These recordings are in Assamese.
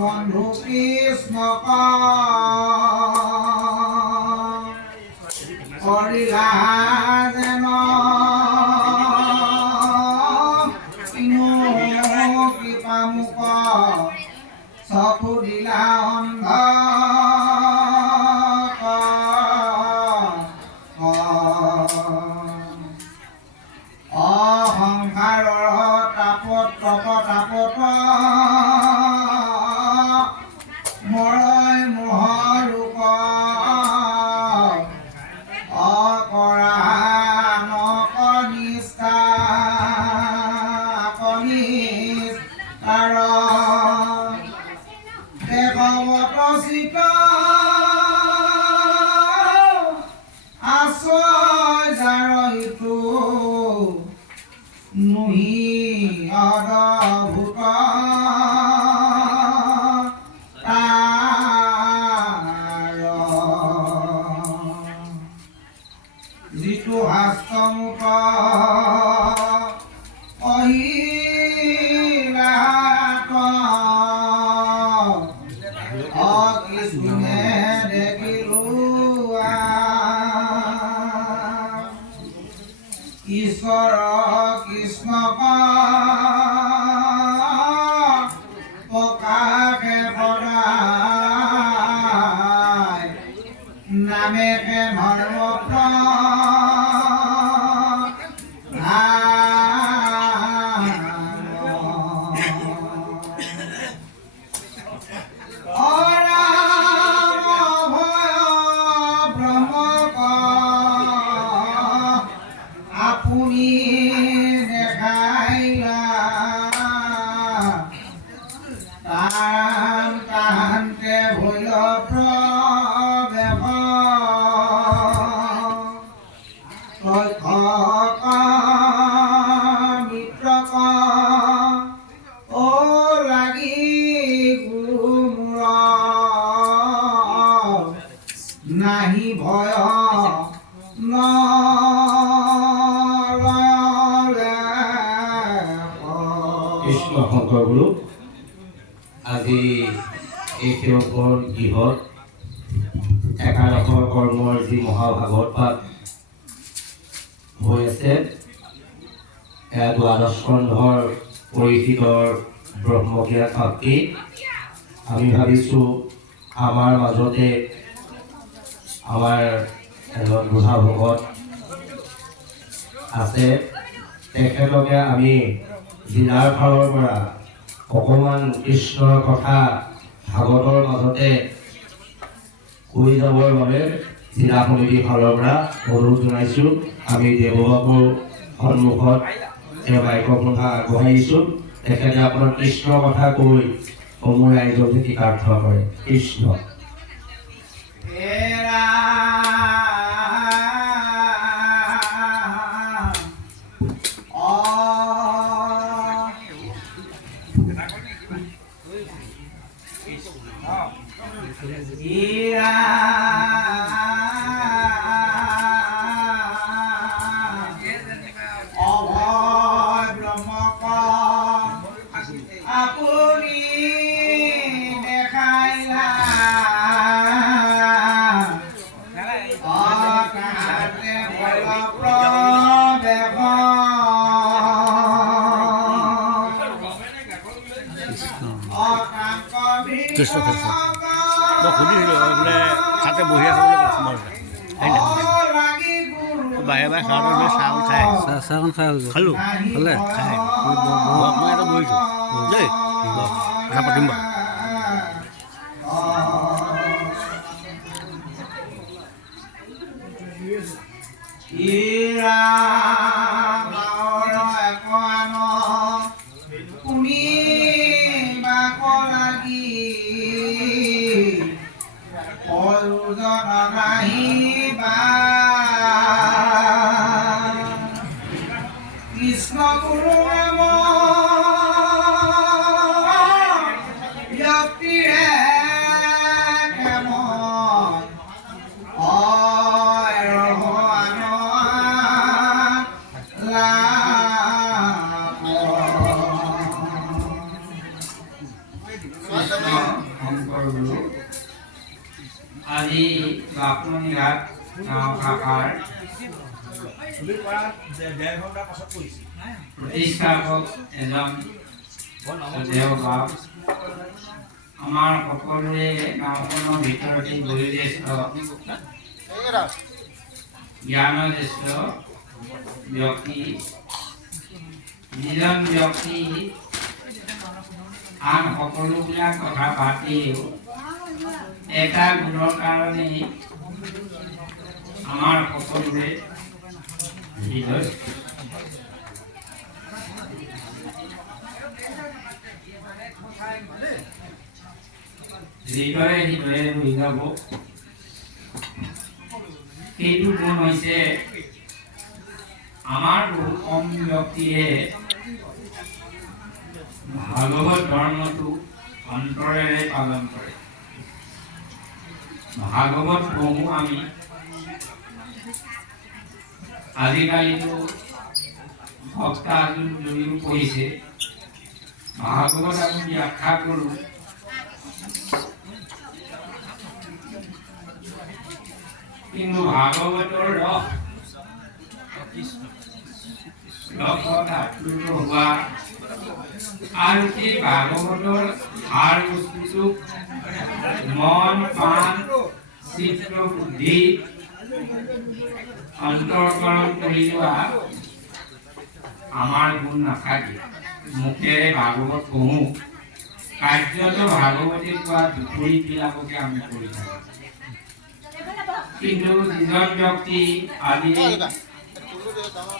বন্ধু কৃষ্ণ কৰিলা যেন কৃপা মুখ চকু দিলা অন্ধ অহংকাৰৰ তাপত তাপত মৰৈ মোহলোক অকৰা নকনিষ্ঠা কনিষ্ঠাৰ দেশৱত চিত আশ্ৰয় যাৰ ইটো নুহি অদভূত যিটো হাস্তমুখ অহিৰাত অকৃষ্ণে দেখিলো ঈশ্বৰ কৃষ্ণ প্ৰকাশে পদায় নামেকে ধৰ্ম আপুনি দেখাইলা তাহান্তে ভৈল প্ৰবেশ তথ্যক মিত্ৰক অ লাগি গুৰু মূৰ নাহি ভয় কৃষ্ণ শংকৰ গুৰু আজি এই সেৱকৰ গৃহত একাদশৰ কৰ্মৰ যি মহাভাগৱত পাঠ হৈ আছে, এয়া দ্বাদশ স্কন্ধৰ পৰিচিতৰ ব্ৰহ্মজ্ঞান প্ৰাপ্তি। আমি ভাবিছোঁ আমাৰ মাজতে আমাৰ এজন বুঢ়া ভকত আছে, তেখেতকে আমি জিলাৰ ফালৰ পৰা অকণমান কৃষ্ণৰ কথা ভাগৱতৰ মাজতে কৈ যাবৰ বাবে জিলা সমিতিৰ ফালৰ পৰা অনুৰোধ জনাইছোঁ। আমি দেৱবাবুৰ সন্মুখত তেওঁ মাইক্ৰফোন আগবঢ়াইছোঁ। তেখেতে আপোনাৰ কৃষ্ণৰ কথা কৈ সমূহ ৰাইজক কৃতাৰ্থ কৰে। কৃষ্ণ আপুনি দেখাইলা তাহাতে ভৈল প্ৰবেশ কৃষ্ণ কৃষ্ণ মই সুধিছিলোঁ বোলে তাতে বহি আছোঁ বুলি বাহিৰে বাহিৰে খাওঁতে চাউল খাই চাহকণ খাই খালোঁ খালে খাই মই এটা বহিছোঁ দেই কথা পাতিম বাৰু। তুমি বা শংকৰ গুৰু আজি বাপমণিঘাট গাঁও শাখাৰ প্ৰতিষ্ঠাপক এজন দেওবাপ আমাৰ সকলোৰে গাঁওখনৰ ভিতৰতে বয়োজ্যেষ্ঠ জ্ঞানজ্যেষ্ঠ ব্যক্তি যিজন ব্যক্তি আন সকলোবিলাক কথা পাতিও এটা গুণৰ কাৰণেই আমাৰ সকলোৰে হৃদয় হৃদয়ে হৃদয়ে ৰৈ যাব। সেইটো গুণ হৈছে আমাৰ বহু কম ব্যক্তিয়ে ভাগৱত ধৰ্মটো অন্তৰেৰে পালন কৰে। ভাগৱত পঢ়ো আমি, আজিকালিতো ভক্তা যদিও পঢ়িছে, ভাগৱত আমি ব্যাখ্যা কৰোঁ। কিন্তু ভাগৱতৰ ৰসত আপ্লুত হোৱা আৰু সেই ভাগৱতৰ সাৰ বস্তুটোক মন প্ৰাণ চিত্ত বুদ্ধি অন্তৰকৰণ কৰি লোৱা আমাৰ গুণ নাথাকে। মুখেৰে ভাগৱত পঢ়ো, কাৰ্যত ভাগৱতী কোৱা বিপৰীতবিলাককে আমি কৰি থাকোঁ। কিন্তু যিজন ব্যক্তি আজি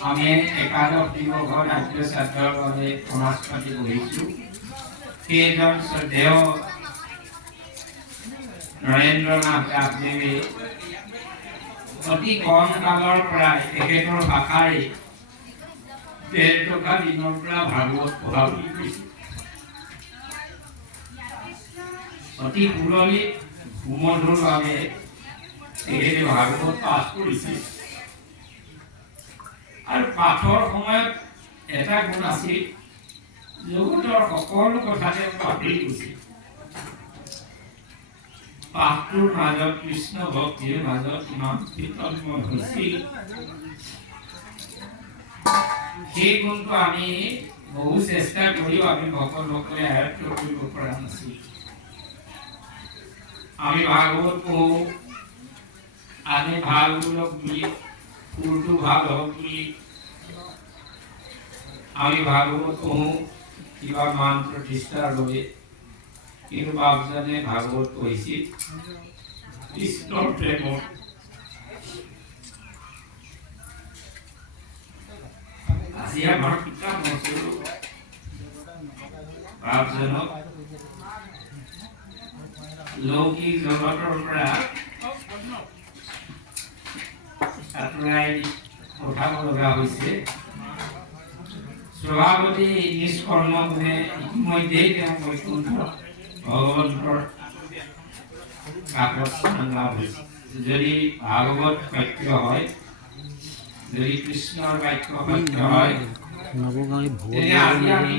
আমি একাদশ দিৱসৰ ৰাজ্য শ্ৰাদ্ধৰ বাবে সমাজ পাতি বহিছোঁ, সেইজন শ্ৰদ্ধেয় নৰেন্দ্ৰনাথ দাসদেৱে অতি কম কালৰ পৰাই তেখেতৰ ভাষাৰে ১৩ টকা দিনৰ পৰা ভাগৱত পঢ়া বুলি কৈছে। অতি সুললিত সুমধুৰভাৱে তেখেতে ভাগৱত পাঠ কৰিছে। আৰু পাঠৰ সময়ত এটা গুণ আছিল, জগতৰ সকলো কথাতে পাহৰি গৈছিল। পাঠটোৰ মাজত কৃষ্ণ ভক্তিৰ মাজত ইমান শীতলময় হৈছিল, সেই গুণটো আমি বহু চেষ্টা কৰিও আমি ভকতসকলে আয়ত্ত কৰিব পৰা নাছিল। আমি ভাগৱত পঢ়ো, আমি ভাল বোলক বুলি, সুৰটো ভাল হওক বুলি আমি ভাগৱত পঢ়ো কিবা মান প্ৰতিষ্ঠাৰ বাবে। কিন্তু বাপজনে ভাগৱত পঢ়িছিল কৃষ্ণৰ প্ৰেমত। আজি আমাৰ কিতাপ নচলো বাপজনক লৌকিক জগতৰ পৰা আঁতৰাই পঠাব লগা হৈছে। স্বভাৱতে নিষ্কৰ্ম গুণে ইতিমধ্যেই তেওঁ বৈকুণ্ঠ ভগৱন্তৰ কাষত স্থান লাভ হৈছে। যদি ভাগৱত সত্য হয়, যদি কৃষ্ণৰ বাক্য সত্য হয়, তেতিয়া আজি আমি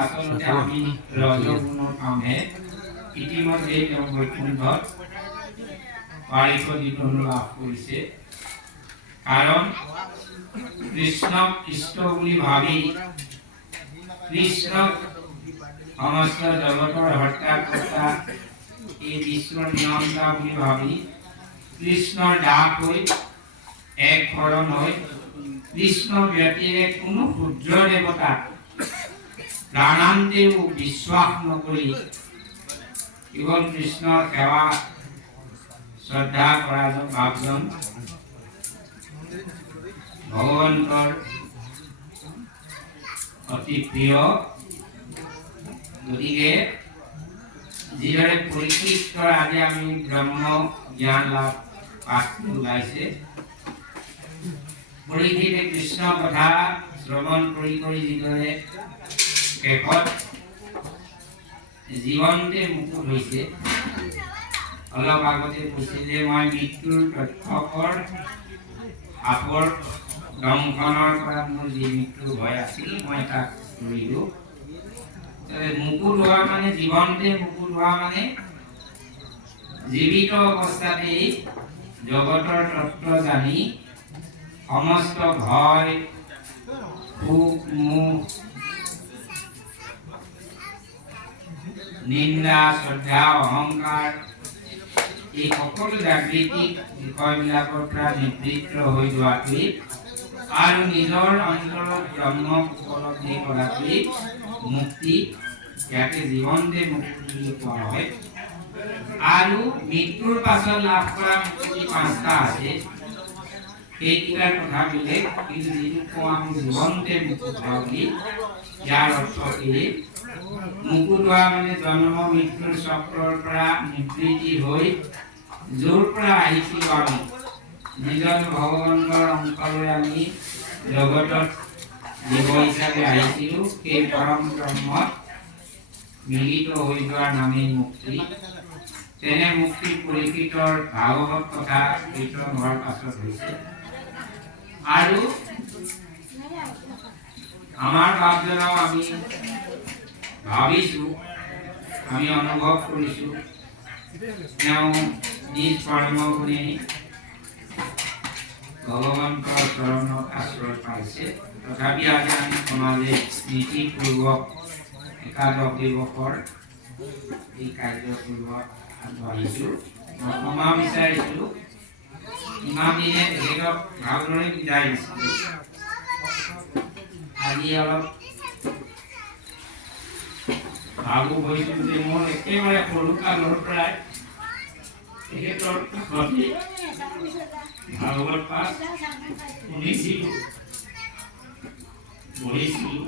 আচলতে আমি ৰজগুণৰ কামহে। ইতিমধ্যেই তেওঁ বৈকুণ্ঠত পাৰিষদ লাভ কৰিছে। কাৰণ কৃষ্ণক ইষ্ট বুলি ভাবি, কৃষ্ণক সমস্ত জগতৰ হত্যাকৰ্তা এই বিশ্বৰ নিয়ন্তা বুলি ভাবি কৃষ্ণৰ দাস হৈ এক শৰণ হৈ কৃষ্ণ ব্যতিৰে কোনো ক্ষুদ্ৰ দেৱতা প্ৰাণান্তেও বিশ্বাস নকৰি কেৱল কৃষ্ণৰ সেৱা শ্ৰদ্ধা কৰা ভাৱজন ভগৱন্তৰ অতি প্ৰিয়। গতিকে যিদৰে পৰীক্ষিতৰ আজি আমি ব্ৰহ্ম জ্ঞান লাভ পাঠটো ওলাইছে, পৰীক্ষিতে কৃষ্ণ কথা শ্ৰৱণ কৰি কৰি যিদৰে শেষত জীৱনতে মুকুট হৈছে। অলপ আগতে কৈছে যে মই মৃত্যুৰ তথ্যকৰ সাপৰ দংশনৰ পৰা মোৰ যি মৃত্যুৰ ভয় আছিল মই তাক কৰিলোঁ। মুকুট হোৱা মানে জীৱনতে মুকুট হোৱা মানে জীৱিত অৱস্থাতেই জগতৰ তত্ত্ব জানি সমস্ত ভয় সুখ মোহ নিন্দা শ্ৰদ্ধা অহংকাৰ এই সকলো জাগৃতিক বিষয়বিলাকৰ পৰা নিবৃত্ত হৈ যোৱাটোৱেই আৰু নিজৰ অন্তৰত জন্ম উপলব্ধি কৰাটোৱেই মুক্তি ইয়াকে জীৱনতে মুক্তি বুলি কোৱা হয় আৰু মৃত্যুৰ পাছত লাভ কৰা মুক্তি পাঁচটা আছে সেইকেইটাৰ কথা বেলেগ কিন্তু যিটো কওঁ আমি জীৱনতে মুক্ত হোৱা বুলি ইয়াৰ অৰ্থ এই মুকুট হোৱা মানে জন্ম মৃত্যুৰ চক্ৰৰ পৰা নিবৃত্তি হৈ য'ৰ পৰা আহিছিলোঁ আমি নিজৰ ভগৱানৰ অংশলৈ আমি জগতত জীৱ হিচাপে আহিছিলোঁ সেই পৰম ব্ৰহ্মত মিলিত হৈ যোৱাৰ নামেই মুক্তি তেনে মুক্তি পৰীক্ষিতৰ ভাগৱত কথা কীৰ্তন হোৱাৰ পাছত হৈছে আৰু আমাৰ বাপজনাও আমি ভাবিছোঁ আমি অনুভৱ কৰিছোঁ তেওঁ নিজ কৰ্মগুণে ভগৱন্তৰ চৰণত আশ্ৰয় পাইছে তথাপি আজি আমি সমাজে নীতিপূৰ্বক একাদশ দিৱসৰ এই কাৰ্যপূৰ্বক আগবাঢ়িছোঁ মই ক্ষমা বিচাৰিছোঁ ইমান দিনে তেখেতক ভালদৰে বিদায় দিছিলোঁ আজি অলপ ভাবুক হৈছোঁ যে মোৰ একেবাৰে সৰু কালৰ পৰাই তেখেতৰ প্ৰতি ভাগৱত পাঠ শুনিছিলোঁ পঢ়িছিলোঁ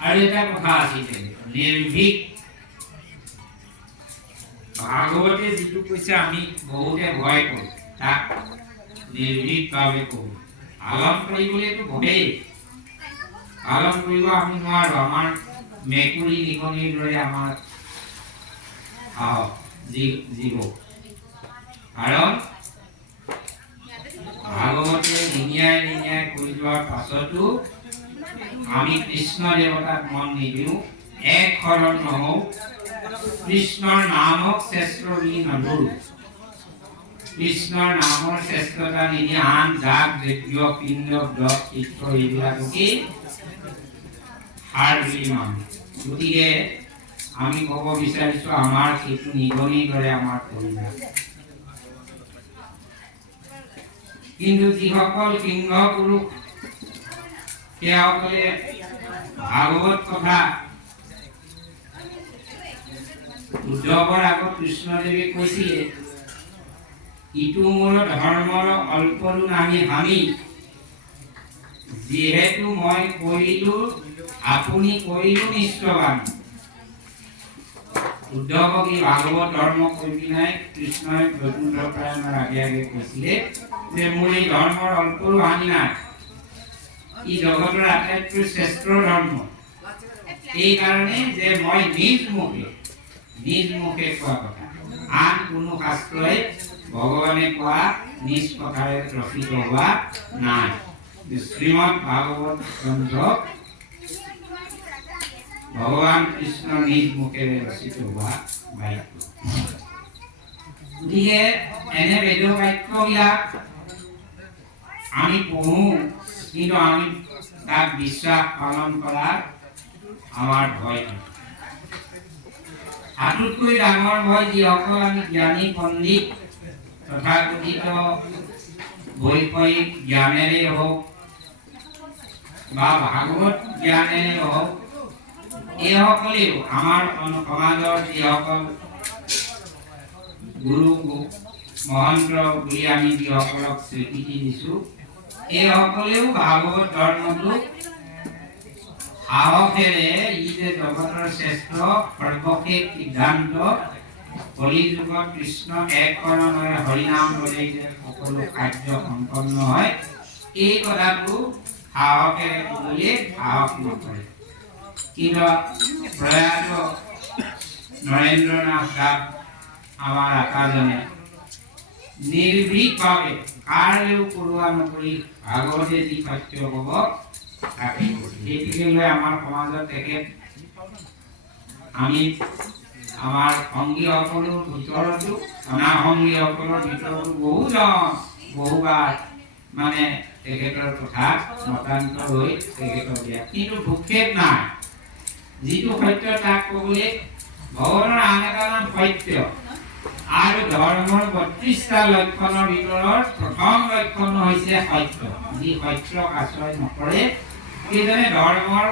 আৰু এটা কথা আছিলে নিৰ্ভীক ভাগৱতে যিটো কৈছে আমি বহুতে ভয় কৰোঁ তাক নিৰ্ভীকভাৱে কৰোঁ পালন কৰিবলৈতো ভয়েই পালন কৰিব আমি নোৱাৰোঁ আমাৰ মেকুৰী নিগনিৰ দৰে আমাৰ জীৱ কাৰণ ভাগৱতে নিনিয়াই নিনিয়াই কৈ যোৱাৰ পাছতো আমি কৃষ্ণ দেৱতাক মন নিদিওঁ এক শৰণ নহওঁ কৃষ্ণৰ নামক শ্ৰেষ্ঠ বুলি নধৰোঁ কৃষ্ণৰ নামৰ শ্ৰেষ্ঠতা নিদি আন জাগ জাতীয় পিণ্ড ব্ৰত চিত্ৰ এইবিলাককেই সাৰ বুলি মানো গতিকে আমি ক'ব বিচাৰিছোঁ আমাৰ সেইটো নিগনিৰ দৰে আমাৰ পৰিয়াল কিন্তু যিসকল সিংহ পুৰুষ সেইসকলে ভাগৱত কথা উদ্ধৱৰ আগত কৃষ্ণদেৱে কৈছিলে ইটো মোৰ ধৰ্মৰ অল্পৰো নামি হানি যিহেতু মই কৰিলোঁ আপুনি কৰিলোঁ নিষ্ঠবান উদ্ধৱক এই ভাগৱত ধৰ্ম কৰি নাই কৃষ্ণই বৈকুণ্ঠ প্ৰায়ণৰ আগে আগে কৈছিলে যে মোৰ এই ধৰ্মৰ অল্পৰো হানি নাই ই জগতৰ আটাইতকৈ শ্ৰেষ্ঠ ধৰ্ম এইকাৰণে যে মই নিজ মুখে কোৱা কথা আন কোনো শাস্ত্ৰই ভগৱানে কোৱা নিজ কথাৰে ৰচিত হোৱা নাই শ্ৰীমদ ভাগৱত গ্ৰন্থ ভগৱান কৃষ্ণ নিজ মুখেৰে ৰচিত হোৱা বাক্য গতিকে এনে বেদ বাক্যবিলাক আমি পঢ়োঁ কিন্তু আমি তাক বিশ্বাস পালন কৰাৰ আমাৰ ভয় আটাইতকৈ ডাঙৰ ভয় যিসকল আমি জ্ঞানী পণ্ডিত তথাকথিত বৈষয়িক জ্ঞানেৰে হওক বা ভাগৱত জ্ঞানেৰে হওক এইসকলেও আমাৰ সমাজৰ যিসকল গুৰু মহন্ত বুলি আমি যিসকলক স্বীকৃতি দিছোঁ এইসকলেও ভাগৱত ধৰ্মটো সাহসেৰে ই যে জগতৰ শ্ৰেষ্ঠ সৰ্বশেষ সিদ্ধান্ত কলি যুগত কৃষ্ণ এক শৰণেৰে হৰিনাম ল'লেই যে সকলো কাৰ্য সম্পন্ন হয় এই কথাটো সাহসেৰে ক'বলৈ সাহস নকৰে কিন্তু প্ৰয়াত নৰেন্দ্ৰনাথ দাস আমাৰ আকাজনে নিৰ্ভীকভাৱে কাৰেও পৰোৱা নকৰি ভাগৱতে যি সত্য ক'ব তাকে সেইটোকে লৈ আমাৰ সমাজত তেখেত আমি আমাৰ সংগীসকলৰ ভিতৰতো অনা সংগীসকলৰ ভিতৰতো বহুবাৰ মানে তেখেতৰ কথা মতান্তৰ হৈ তেখেতৰ দিয়া কিন্তু ভূক্ষেপ নাই যিটো সত্য তাক ক'বলৈ ভগৱানৰ আন এটা নাম সত্য আৰু ধৰ্মৰ ৩২টা লক্ষণৰ ভিতৰত প্ৰথম লক্ষণ হৈছে সত্য যি সত্যক আশ্ৰয় নকৰে সেইজনে ধৰ্মৰ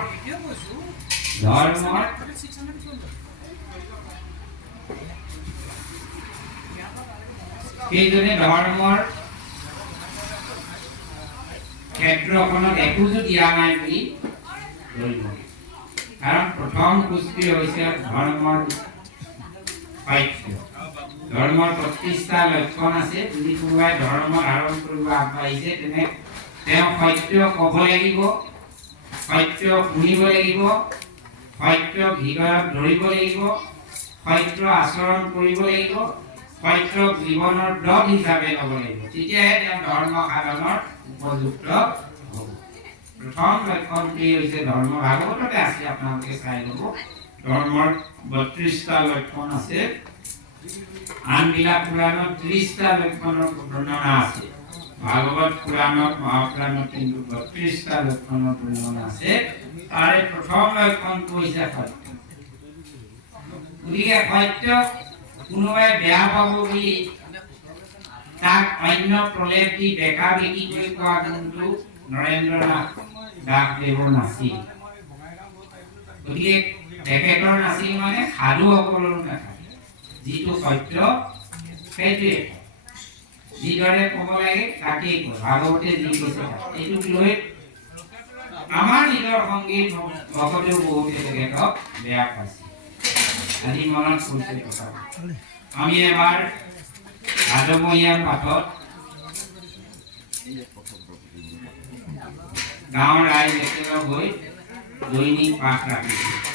ক্ষেত্ৰখনত একোজো দিয়া নাই বুলি ধৰিব কাৰণ প্ৰথম পুষ্টি হৈছে ধৰ্মৰ সত্য ধৰ্মৰ ৩২টা লক্ষণ আছে যদি কোনোবাই ধৰ্ম ধাৰণ কৰিব আগবাঢ়িছে তেনে তেওঁ সত্য ক'ব লাগিব সত্য শুনিব লাগিব সত্য হৃদয়ত ধৰিব লাগিব সত্য আচৰণ কৰিব লাগিব সত্য জীৱনৰ দৃঢ় হিচাপে ল'ব লাগিব তেতিয়াহে তেওঁ ধৰ্ম সাধনৰ উপযুক্ত হ'ব প্ৰথম লক্ষণটি হৈছে ধৰ্ম ভাগৱততে আছে আপোনালোকে চাই ল'ব ধৰ্মৰ ৩২টা লক্ষণ আছে আনবিলাক পুৰাণত ৩০টা লক্ষণৰ বৰ্ণনা আছে ভাগৱত পুৰাণত মহাপুৰাণত কিন্তু ৩২টা লক্ষণৰ বৰ্ণনা আছে তাৰে প্ৰথম লক্ষণটো হৈছে সত্য গতিকে সত্য কোনোবাই বেয়া পাব বুলি তাক অন্য প্ৰলেপ দি বেকা বেকি কৰি কোৱা কিন্তু নৰেন্দ্ৰনাথ দাসদেৱৰ নাছিল গতিকে তেখেতৰ নাছিল মানে সাধুসকলৰো নাথাকে যিটো সত্য সেইটোৱে যিদৰে ক'ব লাগে তাকেই কয় ভাগৱতে যি কৈছে এইটোক লৈ আমাৰ নিজৰ সংগীত ভকতেও বহুতে তেখেতক বেয়া পাইছে আজি মনত পৰিছে কথা আমি এবাৰ ভাদমহীয়া পাঠত গাঁৱৰ ৰাইজ একেলগ হৈ দৈনিক পাঠ ৰাখিছিল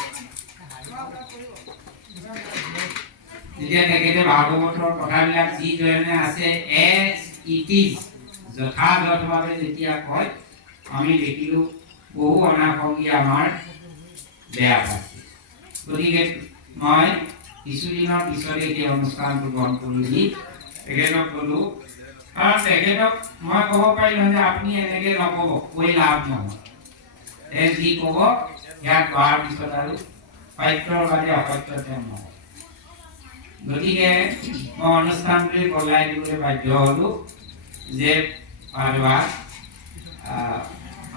যেতিয়া তেখেতে ভাগৱতৰ কথাবিলাক যিধৰণে আছে এজ ইট ইজ যথাযথভাৱে যেতিয়া কয় আমি দেখিলোঁ বহু অনাসংগী আমাৰ বেয়া পাইছে গতিকে মই কিছুদিনৰ পিছতে এই অনুষ্ঠানটো গ্ৰহণ কৰি তেখেতক ক'লোঁ কাৰণ তেখেতক মই ক'ব পাৰিলোঁ যে আপুনি এনেকৈ নক'ব কৈ লাভ নহয় যি ক'ব ইয়াক কোৱাৰ পিছত আৰু সত্যৰ বাদে অসত্য তেওঁ নহয় গতিকে মই অনুষ্ঠানটোৱে বলাই দিবলৈ বাধ্য হ'লোঁ যে পাৰবা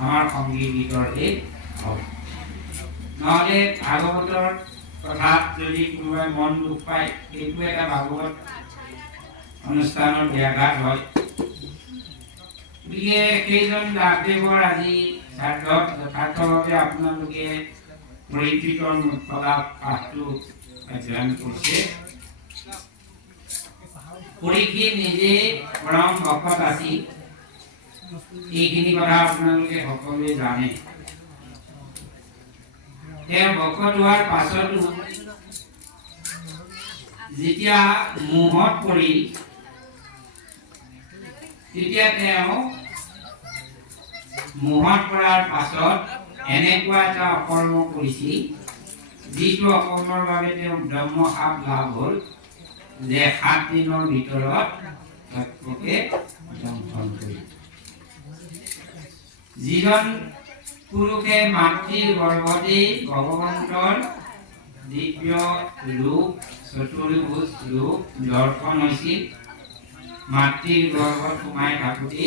আমাৰ সংগীত গীতৰ এই হ'ব নহ'লে ভাগৱতৰ কথাত যদি কোনোবাই মন দুখ পায় সেইটো এটা ভাগৱত অনুষ্ঠানৰ ব্যাঘাত হয় গতিকে সেইজন দাসদেৱৰ আজি শ্ৰাদ্ধত যথাৰ্থভাৱে আপোনালোকে পৰিকৃতৰ মুখ্যলাভ পাঠটো অধ্যয়ন কৰিছে পৰীক্ষিত নিজে পৰম ভকত আছিল এইখিনি কথা আপোনালোকে সকলোৱে জানে তেওঁ ভকত হোৱাৰ পাছতো যেতিয়া মোহত পৰি তেতিয়া তেওঁ মোহত পৰাৰ পাছত এনেকুৱা এটা অকৰ্ম কৰিছিল যিটো অকৰ্মৰ বাবে তেওঁ ব্ৰহ্মশাপ লাভ হ'ল যে 7 দিনৰ ভিতৰত তত্ত্বকে দংশন কৰি যিজন পুৰুষে মাতৃৰ গৰ্ভতে ভগৱন্তৰ দিব্য ৰূপ চতুৰ্ভুজ ৰূপ দৰ্শন হৈছিল মাতৃৰ গৰ্ভত সোমাই থাকোঁতে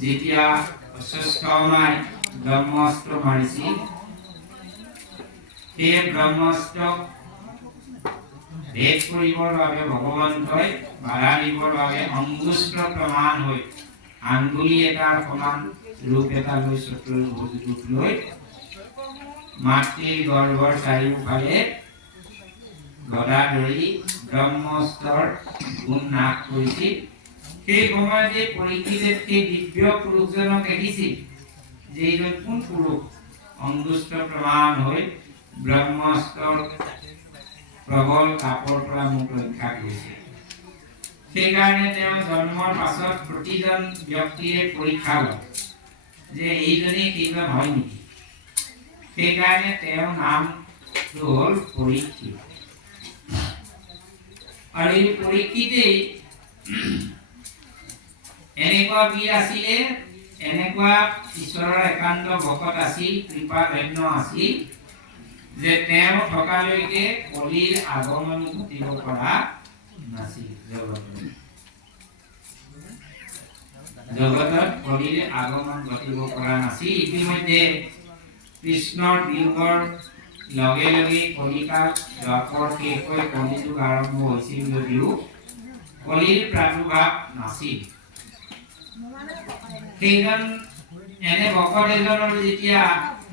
যেতিয়া অশ্বস্থামাই ব্ৰহ্মাস্ত্ৰ মাৰিছিল সেই ব্ৰহ্মাস্ত্ৰক ভেদ কৰিবৰ বাবে ভগৱন্তই বাধা দিবৰ বাবে অংগুষ্ঠ প্ৰমাণ হৈ আঙ্গুলি এটাৰ সমান ৰূপ এটা লৈ চতুৰ্ভুজ ৰূপ লৈ মাতৃৰ গৰ্ভৰ চাৰিওফালে গদা ধৰি ব্ৰহ্মাস্ত্ৰৰ গুণ নাশ কৰিছিল সেই সময়তে পৰীক্ষিতে সেই দিব্য পুৰুষজনক দেখিছিল যিজন কোন পুৰুষ অংগুষ্ঠ প্ৰমাণ হৈ ব্ৰহ্মাস্ত্ৰৰ প্ৰবল তাপৰ পৰা মোক ৰক্ষা কৰিছে সেইকাৰণে তেওঁ জন্মৰ পাছত প্ৰতিজন ব্যক্তিয়ে পৰীক্ষা লয় যে এইজনী কিবা হয় নেকি সেইকাৰণে তেওঁৰ নামটো হ'ল পৰীক্ষিত আৰু এই পৰীক্ষিতেই এনেকুৱা বীৰ আছিলে এনেকুৱা ঈশ্বৰৰ একান্ত ভকত আছিল কৃপাধন্য আছিল যে তেওঁ থকালৈকে কলিৰ আগমন ঘটিব পৰা নাছিল জগতত কলিৰ আগমন ঘটিব পৰা নাছিল ইতিমধ্যে কৃষ্ণৰ বিয়োগৰ লগে লগে কলিকাল দ্বাপৰ শেষ হৈ কলিযুগ আৰম্ভ হৈছিল যদিও কলিৰ প্ৰাদুৰ্ভাৱ নাছিল সেইজন এনে ভকত এজনৰ যেতিয়া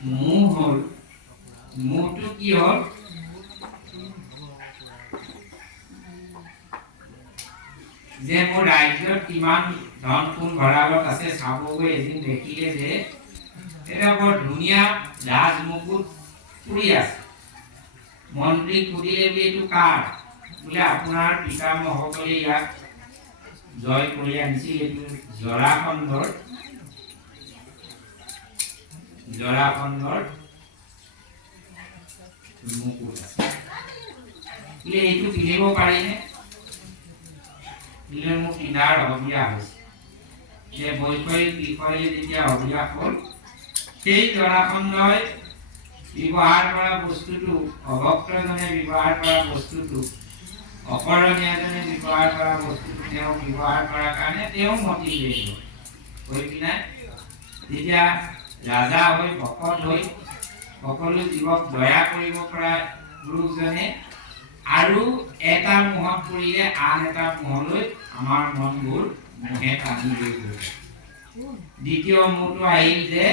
মোহ হ'ল মোহটো কি হ'ল যে মোৰ ৰাজ্যত কিমান ধন সোণ ভঁৰালত আছে চাবগৈ এদিন দেখিলে যে এটা বৰ ধুনীয়া ৰাজমুকুট ফুৰি আছে মন্ত্ৰীক সুধিলে বোলে এইটো কাৰ বোলে আপোনাৰ পিতামহসকলে ইয়াক জয় কৰি আনিছিল এইটো জৰাসন্ধৰ মুকুট আছে বোলে এইটো পিন্ধিব পাৰিনে বোলে মোক পিন্ধাৰ অভিয়া হৈছে যে বৈষয়িক বিষয়ে যেতিয়া অভিয়া হ'ল সেই জৰাসন্ধই ব্যৱহাৰ কৰা বস্তুটো অভক্তজনে ব্যৱহাৰ কৰা বস্তুটো অকৰণীয়াজনে ব্যৱহাৰ কৰা বস্তুটো তেওঁ ব্যৱহাৰ কৰাৰ কাৰণে তেওঁ মতি লৈ হৈ পিনে যেতিয়া ৰাজা হৈ ভকত হৈ সকলো জীৱক দয়া কৰিব পৰা গুৰুজনে আৰু এটা মোহত পৰিলে আন এটা মোহলৈ আমাৰ মনবোৰ মোহে টানি লৈ গ'ল দ্বিতীয় মোহটো আহিল যে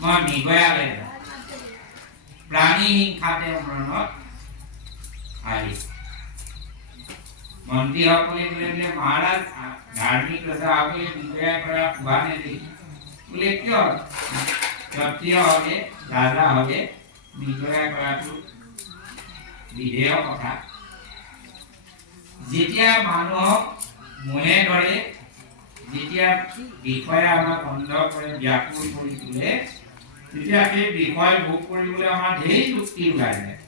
মই মৃগয়ালৈ যাম প্ৰাণী হিংসাতে মৰণত আহিল মন্ত্ৰীসকলে বোলে বোলে মহাৰাজ ধাৰ্মিক ৰজাসকলে মৃগয়া কৰা হোৱা নেদেখি বোলে কিয় ক্ষত্ৰিয় হ'লে ৰাজা হ'লে মৃগয়া কৰাটো বিধেয় কথা যেতিয়া মানুহক মোহে ধৰে যেতিয়া বিষয়ে আমাক অন্ধ কৰে ব্যাকুল কৰি তোলে তেতিয়া সেই বিষয় ভোগ কৰিবলৈ আমাৰ ঢেৰ যুক্তি ওলাই যায়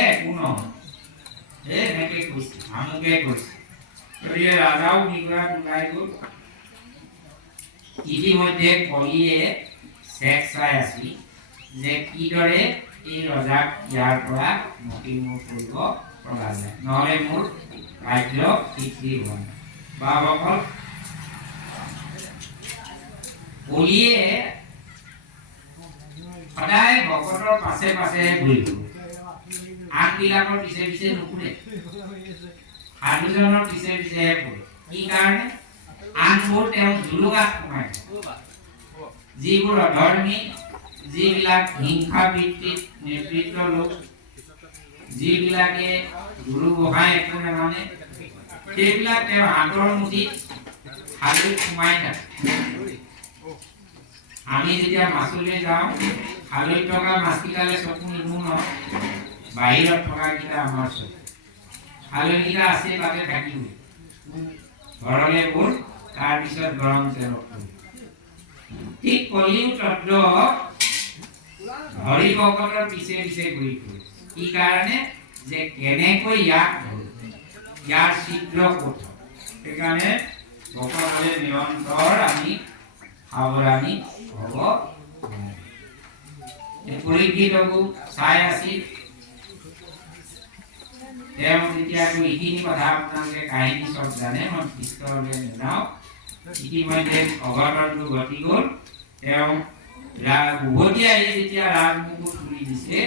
একো নহয় এনেকে কৈছে আমুকে কৈছে গতিকে ৰাজাও মৃগয়াত ওলাই গ'ল ইতিমধ্যে কলিয়ে চেক চাই আছিল যে কিদৰে এই ৰজাক ইয়াৰ পৰা মতিমূৰ কৰিব পৰা যায় নহ'লে মোৰ কাৰ্য সিদ্ধি হোৱা নাই বা অকল কলিয়ে সদায় ভকতৰ পাছে পাছে ঘূৰি ফুৰে আনবিলাকৰ পিছে পিছে নুফুৰে সাধুজনৰ পিছে পিছেহে ফুৰে কি কাৰণে আনবোৰ তেওঁ জুলুঙাত সোমাই যিবোৰ অধৰ্মী যিবিলাক হিংসা ভিত্তিক নেতৃত্ব লোক যিবিলাকে গুৰু গোহাঁই একো নামানে সেইবিলাক তেওঁ হাতৰ মুঠিত সাধুত সোমাই থাকে আমি যেতিয়া মাছলৈ যাওঁ খালৈত থকা মাছকেইটালৈ চকু নিদিওঁ নহয় বাহিৰত থকাকেইটা আমাৰ চকু খালৈকেইটা আছে তাতে থাকিব ঘৰলৈ গ'ল তাৰপিছত গৰম তেলত ঠিক কলিও তত্ত্ব হৰি ভকতৰ পিছে পিছে ঘূৰি ফুৰে কি কাৰণে যে কেনেকৈ ইয়াৰ শীঘ্ৰ ক'ত সেইকাৰণে ভকতলৈ নিৰন্তৰ আমি সাৱধানী হ'ব পৰীক্ষিতকো চাই আছিল তেওঁ যেতিয়া এইখিনি কথা আপোনালোকে কাহিনী চব জানে মই বিস্তৰলৈ নাযাওঁ ইতিমধ্যে অঘটনটো ঘটি গ'ল তেওঁ উভতি আহি যেতিয়া ৰাজমুকুট তুলি দিছে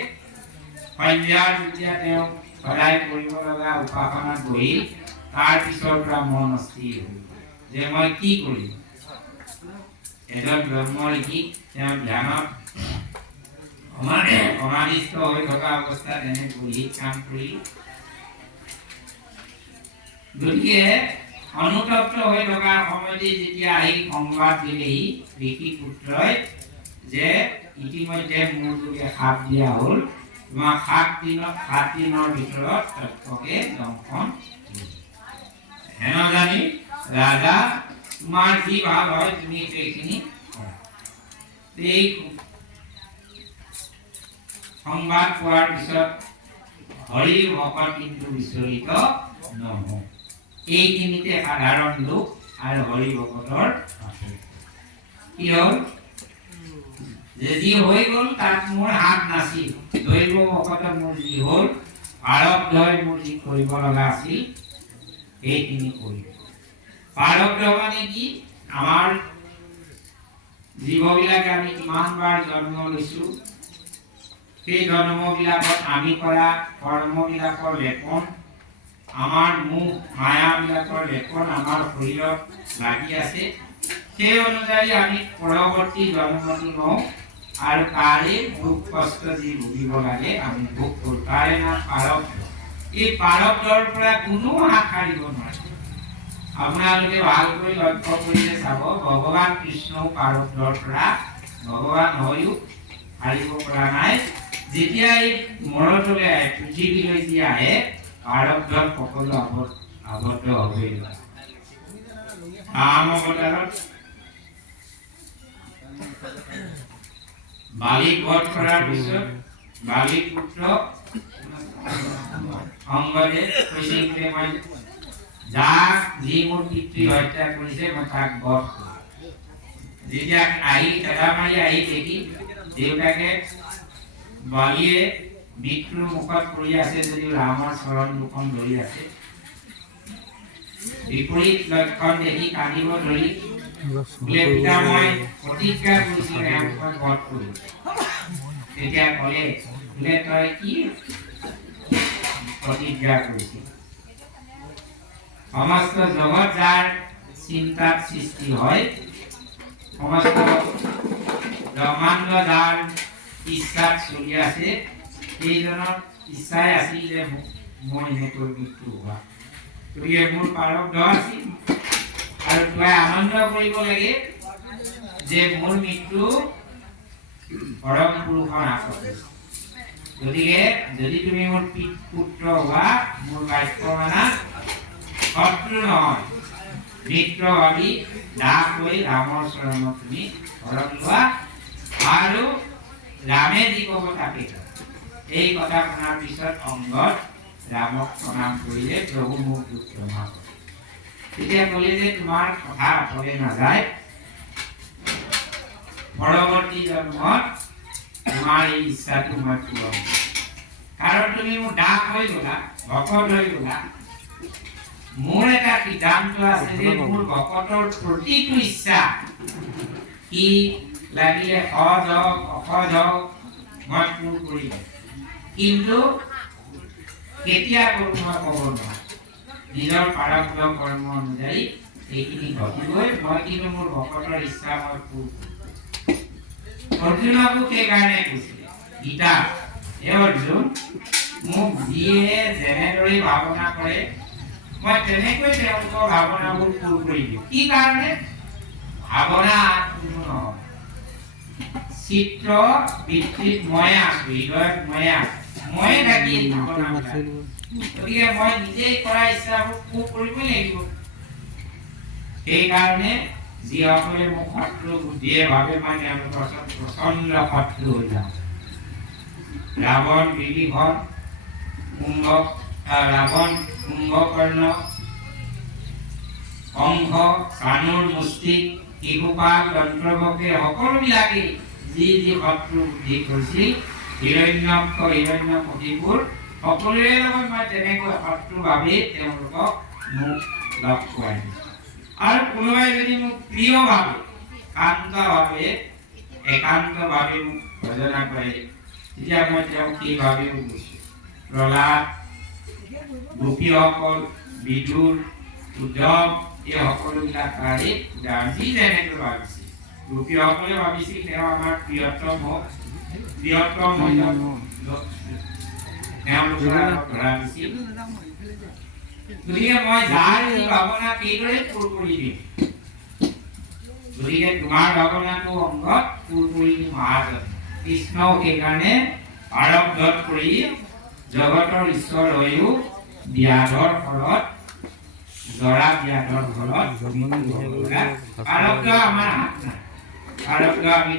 সন্ধ্যাৰ যেতিয়া তেওঁ সদায় কৰিব লগা উপাসনাত বহিল তাৰ পিছৰ পৰা মন অস্থিৰ হ'ল যে মই কি কৰিম এজন ব্ৰহ্ম ঋষি তেওঁ ধ্যানত সমাধিস্থ হৈ থকা অৱস্থাত এনে বহি কাম কৰিল গতিকে অনুতপ্ত হৈ থকাৰ সময়তে যেতিয়া আহি সংবাদ দিলেহি ঋষি পুত্ৰই যে ইতিমধ্যে মোৰ যোগে সাপ দিয়া হ'ল তোমাক 7 দিনৰ ভিতৰত তত্ত্বকে দংশন হেন জানি ৰাজা তোমাৰ যি ভাল হয় তুমি সেইখিনি এই সংবাদ পোৱাৰ পিছত হৰিৰ ভকত কিন্তু বিচলিত নহয়। এইখিনিতে সাধাৰণ লোক আৰু হৰি ভকতৰ কি হ'ল যে যি হৈ গ'ল তাত মোৰ হাত নাছিল। দৈব ভকত মোৰ যি হ'ল প্ৰাৰব্ধই মোৰ যি কৰিব লগা আছিল সেইখিনি কৰিলোঁ। প্ৰাৰব্ধ মানে কি? আমাৰ জীৱবিলাকে আমি কিমানবাৰ জন্ম লৈছোঁ, সেই জন্মবিলাকত আমি কৰা কৰ্মবিলাকৰ লেপন, আমাৰ মোহ মায়াবিলাকৰ লেপন আমাৰ শৰীৰত লাগি আছে। সেই অনুযায়ী আমি পৰৱৰ্তী জন্মটো লওঁ আৰু তাৰে দুখ কষ্ট যি ভুগিব লাগে আমি ভোগ কৰোঁ। তাৰে নাম প্ৰাৰব্ধ। এই প্ৰাৰব্ধৰ পৰা কোনো হাত সাৰিব নোৱাৰে। আপোনালোকে ভালকৈ লক্ষ্য কৰিলে চাব, ভগৱান কৃষ্ণও প্ৰাৰব্ধৰ পৰা ভগৱান হৈও সাৰিব পৰা নাই। যেতিয়া এই মৰতলৈ আহে, পৃথিৱীলৈ যি আহে, প্ৰাৰব্ধত সকলো আবদ্ধ হ'বই লাগে। ৰাম অৱতাৰত বালিক বধ কৰাৰ পিছত বালিক পুত্ৰ অংগদে কৈছে যে মই যাক যি মোৰ পিতৃ হত্যা কৰিছে মই তাক বধ কৰিম। যেতিয়া আহি খেদা মাৰি আহি দেখি দেউতাকে বালিয়ে মৃত্যুৰ মুখত পৰি আছে যদিও ৰামৰ চৰণ দুখন ধৰি আছে, বিপৰীত লক্ষণ দেখি কান্দিব ধৰি বোলে পিতা মই প্ৰতিজ্ঞা কৰিছিলোঁ এওঁক মই বধ কৰিম। তেতিয়া ক'লে বোলে তই কি প্ৰতিজ্ঞা কৰিছিল? সমস্ত জগত যাৰ চিন্তাত সৃষ্টি হয়, সমস্ত ব্ৰহ্মাণ্ড যাৰ ইচ্ছাত চলি আছে, সেইজনৰ ইচ্ছাই আছিল যে মই এনেকৈ মৃত্যু হোৱা। গতিকে মোৰ প্ৰাৰব্ধ আছিল আৰু তই আনন্দ কৰিব লাগে যে মোৰ মৃত্যু পৰম পুৰুষৰ হাতত। গতিকে যদি তুমি মোৰ পুত্ৰ হোৱা, মোৰ বাক্য মানা, শত্ৰু নহয় মিত্ৰ ভাবি দাস হৈ ৰামৰ চৰণত তুমি শৰণ লোৱা আৰু ৰামে যি ক'ব তাকে কৰা। এই কথা শুনাৰ পিছত অংগদ ৰামক প্ৰণাম কৰিলে, প্ৰভু মোক দুখ ক্ষমা কৰে। তেতিয়া ক'লে যে তোমাৰ কথা আঁতৰে নাযায়, পৰৱৰ্তী জন্মত তোমাৰ এই ইচ্ছাটো মই পূৰণ কৰিম। কাৰণ তুমি মোৰ দাস হৈ গ'লা, ভকত হৈ গ'লা। মোৰ এটা সিদ্ধান্ত আছে যে মোৰ ভকতৰ প্ৰতিটো ইচ্ছা কি লাগিলে সহজ হওক অসহজ হওক মই পূৰ কৰিম, কিন্তু কেতিয়া কৰোঁ মই ক'ব নোৱাৰোঁ। নিজৰ প্ৰাৰব্ধ কৰ্ম অনুযায়ী এইখিনি ঘটিবই, মই কিন্তু মোৰ ভকতৰ ইচ্ছা মই পূৰ কৰিম। অৰ্জুনকো সেইকাৰণে কৈছিলে গীতা, হে অৰ্জুন মোক যিয়ে যেনেদৰে ভাৱনা কৰে মই তেনেকৈ তেওঁলোকৰ ভাৱনাবোৰ পূৰ কৰি দিওঁ। কি কাৰণে? ভাৱনা কোনো নহয়, চিত্ৰ বৃত্তিত ময়ে আছো, হৃদয়ত ময়ে আছো, ময়ে থাকি গতিকে মই নিজেই কৰা ইচ্ছাবোৰ পূৰ কৰিবই লাগিব। সেইকাৰণে যিসকলে মোক শত্ৰু বুদ্ধিয়ে ভাবে মই তেওঁলোকৰ প্ৰচণ্ড শত্ৰু হৈ যাওঁ। ৰাৱণ, বিভীষণ, ৰাৱণ, কুম্ভকৰ্ণ, কংস, কানুৰ, মুষ্টিক, শিশুপাল, দন্ত্ৰবকে সকলোবিলাকে যি যি শত্ৰু বুদ্ধি কৰিছিল, হিৰণ্যক্ষ, হিৰণ্যকশিপুৰ সকলোৰে লগত মই তেনেকৈ শত্ৰু ভাবি তেওঁলোকক মোক লগ খুৱাই দিছোঁ। আৰু কোনোবাই যদি মোক প্ৰিয় ভাবে, শান্ত ভাবে, একান্ত ভাবে মোক ভজনা কৰে, তেতিয়া মই তেওঁক সেই ভাবেও গৈছোঁ। প্ৰহ্লাদ, গোপীসকল, বিদুৰ, উদ্ধৱ এই সকলোবিলাক তাৰে উদাহৰণ। যি যেনেকৈ ভাবিছিল, গোপীসকলে ভাবিছিল তেওঁ আমাৰ প্ৰিয়তম হওক, প্ৰিয়তম হৈ তেওঁলোকৰ আগত ধৰা দিছিল। গতিকে মই যাৰ যি ভাৱনা সেইদৰে পূৰ কৰি দিম। গতিকে তোমাৰ ভাৱনাটো অংগত পূৰ কৰি দিম মহাজন। কৃষ্ণও সেইকাৰণে প্ৰাৰব্ধত কৰি জগতৰ ঈশ্বৰ হৈও ব্যাধৰ ফলত জৰা ব্যাধৰ ফলত প্ৰাৰব্ধ আমাৰ হাত নাই প্ৰাৰব্ধ আমি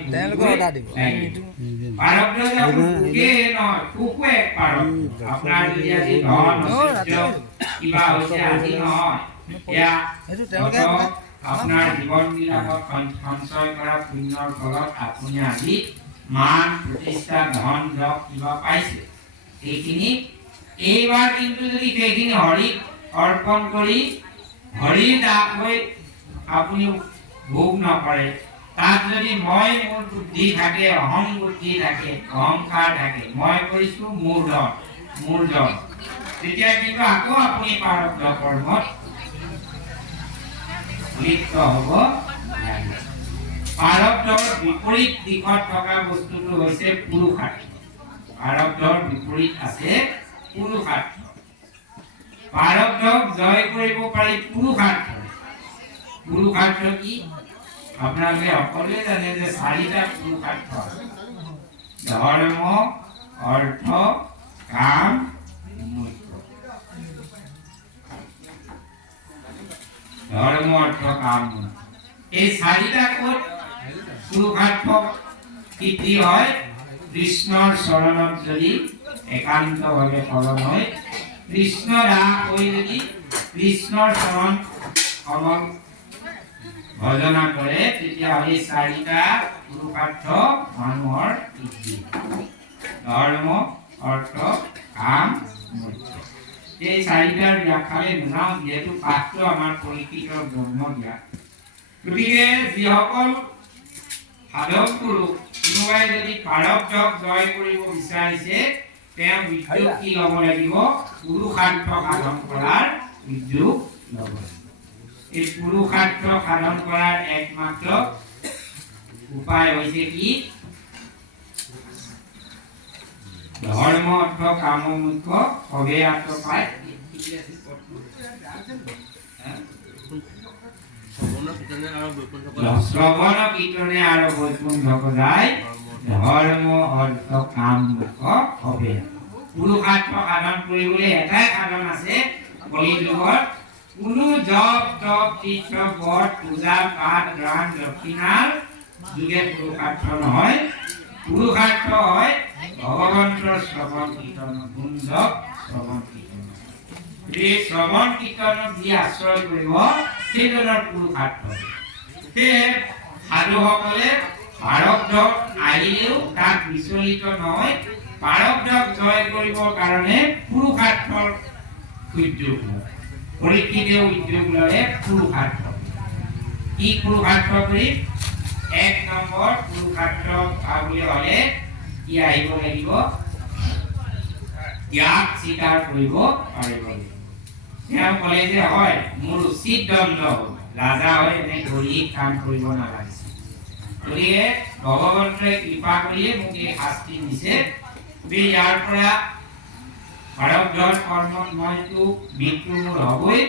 প্ৰাৰব্ধ যে সুখে নহয় সুখো এক প্ৰাৰব্ধ আপোনাৰ যদি আজি ধন ঐশ্বৰ্য কিবা হৈছে আজি নহয় এয়া আপোনাৰ জীৱনবিলাকত সঞ্চয় কৰা পুণ্যৰ ফলত আপুনি আজি মান প্ৰতিষ্ঠা ধন যশ কিবা পাইছে এইখিনি এইবাৰ কিন্তু যদি সেইখিনি হৰিক অৰ্পণ কৰি হৰিৰ দাস হৈ আপুনি ভোগ নকৰে তাত যদি মই মোৰ বুদ্ধি থাকে অহং বুদ্ধি থাকে অহংকাৰ থাকে মই কৰিছোঁ মোৰ জন তেতিয়া কিন্তু আকৌ আপুনি প্ৰাৰব্ধ কৰ্মত লিপ্ত হ'ব লাগে প্ৰাৰব্ধৰ বিপৰীত দিশত থকা বস্তুটো হৈছে পুৰুষাৰ্থ প্ৰাৰব্ধৰ বিপৰীত আছে পুৰুষাৰ্থ প্ৰাৰব্ধক জয় কৰিব পাৰি পুৰুষাৰ্থ কি আপোনালোকে সকলোৱে জানে যে চাৰিটা পুৰুষাৰ্থ আছে ধৰ্ম অৰ্থ কাম মোক্ষ ধৰ্ম অৰ্থ কাম মোক্ষ এই চাৰিটা ক'ত পুৰুষাৰ্থ সিদ্ধি হয় কৃষ্ণৰ চৰণত যদি একান্তভাৱে শৰণ হয় কৃষ্ণ দাস হৈ যদি কৃষ্ণৰ চৰণ কমল ভজনা কৰে তেতিয়াহ'লে চাৰিটা পুৰুষাৰ্থ মানুহৰ সিদ্ধি ধৰ্ম অৰ্থ কাম মোক্ষ এই চাৰিটাৰ ব্যাখ্যালৈ নাযাওঁ যিহেতু পাঠটো আমাৰ পৰীক্ষিতৰ ব্ৰহ্ম জ্ঞান গতিকে যিসকল সাধক পুৰুষ কোনোবাই যদি প্ৰাৰব্ধক জয় কৰিব বিচাৰিছে তেওঁ উদ্যোগ কি ল'ব লাগিব পুৰুষাৰ্থ সাধন কৰাৰ উদ্যোগ ল'ব লাগিব এই পুৰুষাৰ্থ সাধন কৰাৰ একমাত্ৰ উপায় হৈছে কি ধৰ্ম অৰ্থ কাম মোক্ষ সবে আত্ম পায় শ্ৰৱণ কীৰ্তনে আৰু বৈকুণ্ঠ যায় ধৰ্ম অৰ্থ কাম মোক্ষ সবে পুৰুষাৰ্থ সাধন কৰিবলৈ এটাই সাধন আছে কলিযুগত কোনো জপ তপ তীৰ্থ ব্ৰত পূজা পাঠ দান দক্ষিণাৰ যোগে পুৰুষাৰ্থ নহয় পুৰুষাৰ্থ হয় ভগৱন্তৰ শ্ৰৱণ কীৰ্তন গুঞ্জক শ্ৰৱণ কীৰ্তন এই শ্ৰৱণ কীৰ্তনক যি আশ্ৰয় কৰিব সেইজনৰ পুৰুষাৰ্থ সেয়ে সাধুসকলে প্ৰাৰব্ধ আহিলেও তাক বিচলিত নহয় প্ৰাৰব্ধক জয় কৰিবৰ কাৰণে পুৰুষাৰ্থৰ উদ্যোগ লয় পৰীক্ষিতেও উদ্যোগ ললে পুৰুষাৰ্থ কি পুৰুষাৰ্থ কৰি এক নম্বৰ পুৰুষাৰ্থ পাবলৈ হলে কি আহিব লাগিব ত্যাগ স্বীকাৰ কৰিব পাৰিব লাগিব তেওঁ ক'লে যে হয় মোৰ উচিত দণ্ড হ'ল ৰাজা হৈ এনে দৈহিক কাম কৰিব নালাগিছিল গতিকে ভগৱন্তই কৃপা কৰিয়ে মোক এই শাস্তি দিছে ইয়াৰ পৰা প্ৰাৰব্ধৰ কৰ্মত মইতো মৃত্যু মোৰ হ'বই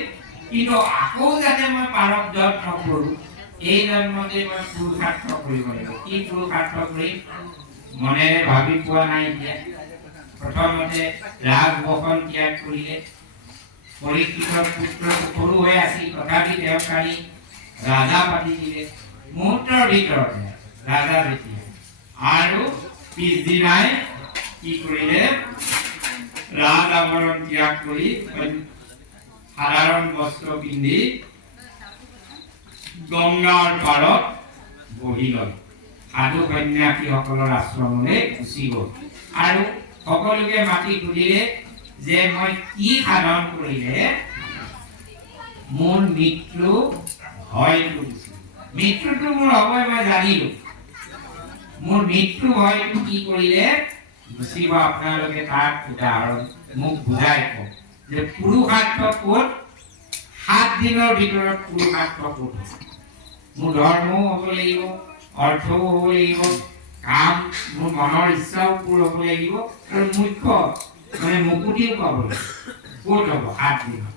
কিন্তু আকৌ যাতে মই প্ৰাৰব্ধত নকৰোঁ এই জন্মতে মই পুৰুষাৰ্থ কৰিব লাগিব কি পুৰুষাৰ্থ কৰিম মনেৰে ভাবি পোৱা নাই এতিয়া প্ৰথমতে ৰাগ বসন ত্যাগ কৰিলে পৰীক্ষিতৰ পুত্ৰটো সৰু হৈ আছিল তথাপি তেওঁ কালি ৰাজা পাতি দিলে মুহূৰ্তৰ ভিতৰতে ৰাজা যেতিয়া আৰু পিছদিনাই কি কৰিলে ৰাজ আৱৰণ ত্যাগ কৰি সাধাৰণ বস্ত্ৰ পিন্ধি গংগাৰ পাৰত বহি গ'ল সাধু সন্যাসীসকলৰ আশ্ৰমলৈ গুচি গ'ল আৰু সকলোকে মাতি সুধিলে যে মই কি সাধন কৰিলে মোৰ মৃত্যু হয়তো মৃত্যুটো মোৰ হ'বই মই জানিলোঁ মোৰ মৃত্যু হয়তো কি কৰিলে গুচিব আপোনালোকে তাৰ উদাহৰণ মোক বুজাই কওক যে পুৰুষাৰ্থ ক'ত 7 দিনৰ ভিতৰত পুৰুষাৰ্থ ক'ত মোৰ ধৰ্মও হ'ব লাগিব অৰ্থও হ'ব লাগিব কাম মোৰ মনৰ ইচ্ছাও পূৰ হ'ব লাগিব আৰু মুখ্য মানে মুকুতিও পাব লাগিব ক'ত হ'ব 7 দিনত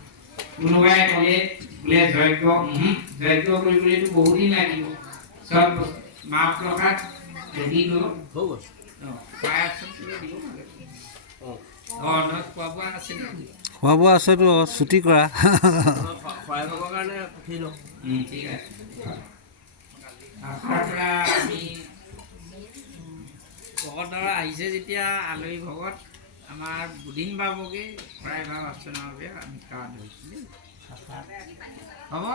কোনোবাই ক'লে বোলে যজ্ঞ কৰিবলৈতো বহু দিন লাগিব চব মাহ প্ৰসাদ ৰেডি কৰিব ঘৰত খোৱা বোৱা আছে নেকি? খোৱা বোৱা আছেতো ছুটি কৰা ঠিক আছে আশাৰ পৰা আমি ভকতৰা আহিছে যেতিয়া আলহী ভকত আমাৰ বুধিন বাবুকে প্ৰায়ভাগ অৰ্চনাভাৱে আমি সেৱা ধৰিছিলোঁ হ'ব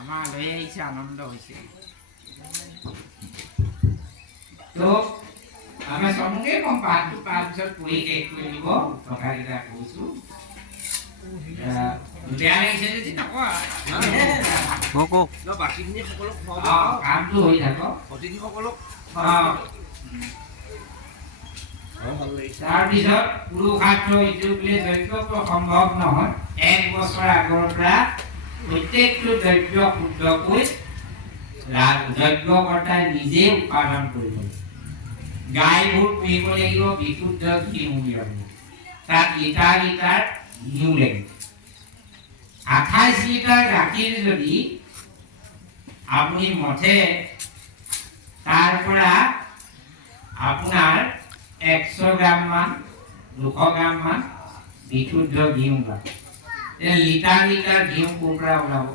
আমাৰ আলহী আহিছে আনন্দ হৈছে তো আমি চমুকে কম পাঠটো পাৰ পিছত পঢ়ি শেষ কৰি দিব কথাকেইটা কৈছোঁ বেয়া লাগিছে যদি নকওঁ কওক বাকীখিনি সকলক কামটো হৈ থাকক অতিথিসকলক তাৰপিছত পুৰুষাৰ্থ ইটো বোলে যজ্ঞ সম্ভৱ নহয় 1 বছৰ আগৰ পৰা প্ৰত্যেকটো দ্ৰব্য শুদ্ধকৈ যজ্ঞকৰ্তাই নিজে উৎপাদন কৰিব গাইবোৰ পুহিব লাগিব বিশুদ্ধ ঘিউ লাগিব তাত লিটাৰ লিটাৰ ঘিউ লাগিব 28 লিটাৰ গাখীৰ যদি আপুনি মঠে তাৰ পৰা আপোনাৰ 100 গ্ৰাম মান 200 গ্ৰাম মান বিশুদ্ধ ঘিউ ওলাব লিটাৰ লিটাৰ ঘিউ ক'ৰ পৰা ওলাব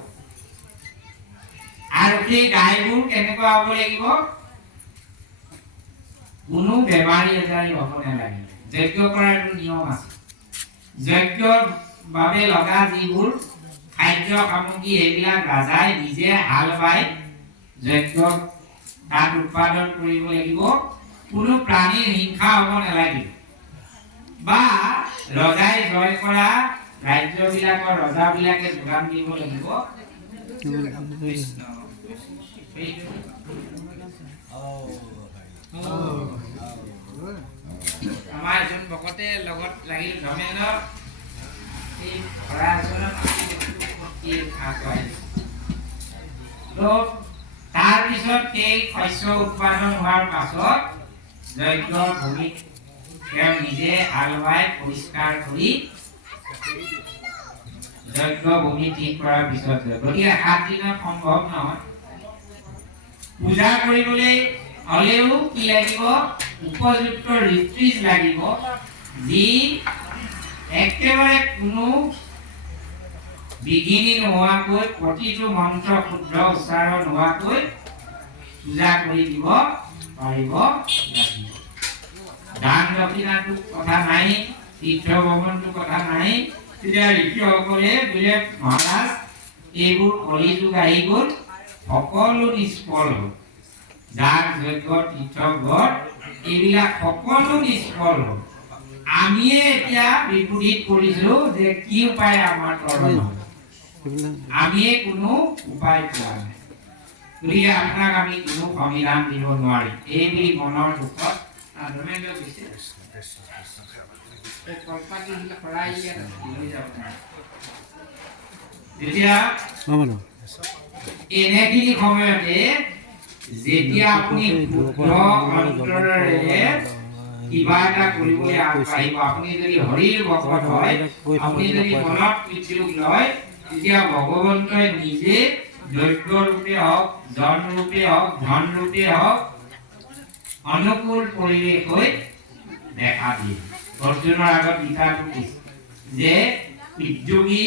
আৰু সেই গাইবোৰ কেনেকুৱা হ'ব লাগিব কোনো বেমাৰী আজাৰী হ'ব নালাগে যজ্ঞ কৰাৰ নিয়ম আছে যজ্ঞৰ বাবে লগা যিবোৰ খাদ্য সামগ্ৰী এইবিলাক ৰাজাই নিজে হাল বাই যজ্ঞ তাত উৎপাদন কৰিব লাগিব কোনো প্ৰাণীৰ হিংসা হ'ব নালাগিব বা ৰজাই জয় কৰা ৰাজ্যবিলাকৰ ৰজাবিলাকে যোগান দিব লাগিব আমাৰ এজন ভকতে লগত লাগিল ধৰ্মেন্দ্ৰ এই ঘৰা এজনত তাৰপিছত সেই শস্য উৎপাদন হোৱাৰ পাছত যজ্ঞ ভূমিত তেওঁ নিজে হাল বাই পৰিষ্কাৰ কৰি যজ্ঞ ভূমি ঠিক কৰাৰ পিছত গতিকে 7 দিনত সম্ভৱ নহয় পূজা কৰিবলৈ হলেও কি লাগিব উপযুক্ত ঋত্বিজ লাগিব যি একেবাৰে কোনো বিঘিনি নোহোৱাকৈ প্ৰতিটো মন্ত্ৰ শুদ্ধ উচ্চাৰণ নোহোৱাকৈ পূজা কৰি দিব পাৰিব দান দক্ষিণাটো কথা নাই তীৰ্থ ভ্ৰমণটো কথা নাই তেতিয়া ঋষিসকলে বোলে মহাৰাজ এইবোৰ কলিযুগ আহি গ'ল সকলো নিষ্ফল হ'ল যাগ যজ্ঞ তীৰ্থঘৰ এইবিলাক সকলো নিষ্ফল হ'ল আমিয়ে এতিয়া বিপৰীত কৰিছো যে কি উপায় আমাৰ তৰণ আমিয়ে কোনো উপায় পোৱা নাই গতিকে আপোনাক আমি কোনো সংবিধান দিব নোৱাৰিম এই বুলি মনৰ দুখত ধৰ্মেন্দ্ৰ কৈছে এতিয়া এনেখিনি সময়তে যেতিয়া আপুনি অন্তৰেৰে কিবা এটা কৰিবলৈ আগবাঢ়িব আপুনি যদি হৰিৰ ভকত হয় আপুনি যদি মনত পিতৃক লয় তেতিয়া ভগৱন্তই নিজে যজ্ঞ ৰূপে হওক জন ৰূপে হওক ধন ৰূপে হওক অনুকূল পৰিৱেশ হৈ দেখা দিয়ে অৰ্জুনৰ আগত গীতাটো কৈছে যে উদ্যোগী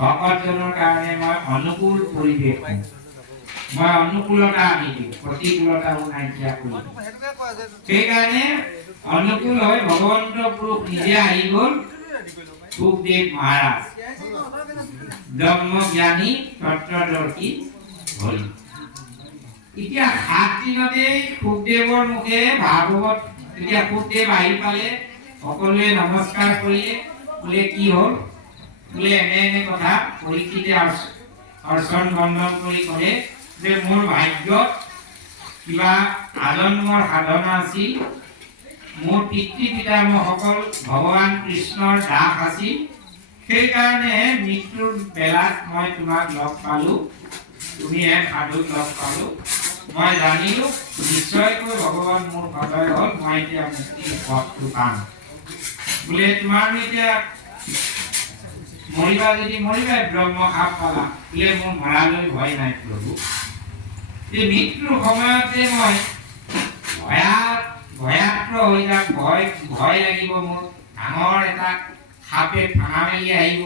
ভকতজনৰ কাৰণে মই অনুকূল পৰিৱেশ মই অনুকূলতা আনি দিম প্ৰতিকূলতাও নাইকিয়া কৰি সেইকাৰণে অনুকূল হৈ ভগৱন্ত পুৰুষ নিজে আহি গ'ল সুখদেৱ মহাৰাজ ব্ৰহ্মজ্ঞানী তত্ত্বদৰ্শী হ'ল এতিয়া 7 দিনতেই সুখদেৱৰ মুখে ভাগৱত এতিয়া সুখদেৱ আহি পালে সকলোৱে নমস্কাৰ কৰিলে বোলে কি হ'ল বোলে এনে কথা পৰীক্ষিতে অৰ্চন বন্ধন কৰি ক'লে যে মোৰ ভাগ্যত কিবা আজন্মৰ সাধনা আছিল মোৰ পিতৃ পিতামহসকল ভগৱান কৃষ্ণৰ দাস আছিল সেইকাৰণে মৃত্যুৰ বেলাত মই তোমাক লগ পালোঁ তুমি এক সাধুক লগ পালোঁ মই জানিলোঁ নিশ্চয়কৈ ভগৱান মোৰ সদয় হ'ল মই এতিয়া মুক্তিৰ পথটো পাম বোলে তোমাৰ এতিয়া মৰিবা যদি মৰিবা ব্ৰহ্ম সাপ পালা বোলে মোৰ মৰালৈ ভয় নাই প্ৰভু এই মৃত্যুৰ সময়তে মই ভয়াত ভয়াক্ৰ হৈ যাম, ভয় লাগিব মোৰ, ডাঙৰ এটা সাপে ভাঙা মেলি আহিব,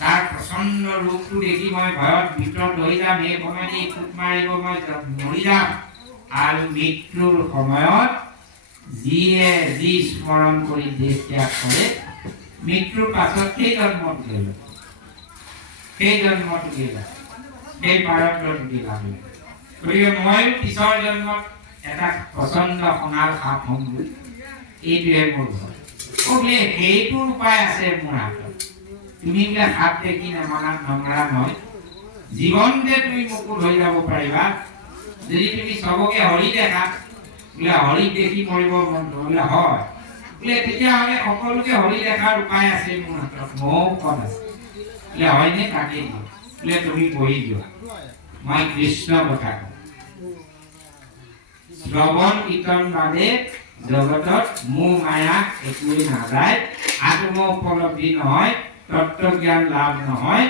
তাৰ প্ৰচণ্ড ৰূপটো দেখি মই ভয়ত ভিতৰত হৈ যাম, এই সময়তে ফুট মাৰিব, মই মৰি যাম। আৰু মৃত্যুৰ সময়ত যিয়ে যি স্মৰণ কৰি দেশ ত্যাগ কৰে, মৃত্যুৰ পাছত সেই জন্মটো গেল, সেই পাৰত্ৰত গেলাম। গতিকে ময়ো পিছৰ জন্মত এটা প্ৰচণ্ড সোণাল সাপ হ'ম বুলি, এইটোৱে মোৰ ভয়। বোলে সেইটোৰ উপায় আছে মোৰ হাতত। তুমি বোলে সাপ দেখি নমৰা নহয়, জীৱনতে তুমি মুকুট হৈ যাব পাৰিবা। যদি তুমি চবকে হৰি দেখা, বোলে হৰিক দেখি মৰিব মন বোলে হয়, বোলে তেতিয়াহ'লে সকলোকে হৰি দেখাৰ উপায় আছে মোৰ হাতত, মৌ পদ আছে। বোলে হয়নে? তাকেই দিওঁ। বোলে তুমি বহি যোৱা, মই কৃষ্ণ কথা কওঁ। শ্ৰৱণ কীৰ্তন বাদে জগতত মোহ মায়া একোৱেই নাযায়, আত্ম উপলব্ধি নহয়, তত্ত্বজ্ঞান লাভ নহয়,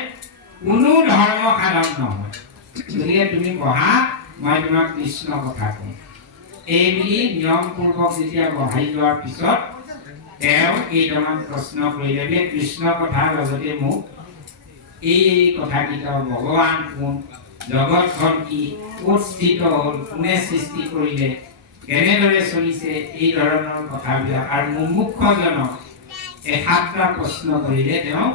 কোনো ধৰ্ম সাধন নহয়। গতিকে তুমি বহা, মই তোমাক কৃষ্ণ কথা কওঁ। এই বুলি নিয়মপূৰ্বক যেতিয়া বহাই যোৱাৰ পিছত তেওঁ কেইটামান প্ৰশ্ন কৰিলে যে কৃষ্ণ কথাৰ লগতে মোক এই কথাকেইটা, ভগৱান কোন, জগতখন কি, ক'ত স্থিত হ'ল, কোনে সৃষ্টি কৰিলে, কেনেদৰে চলিছে, এই ধৰণৰ কথাবিলাক। আৰু মুমুক্ষজনক এই 7টা প্ৰশ্ন কৰিলে তেওঁ,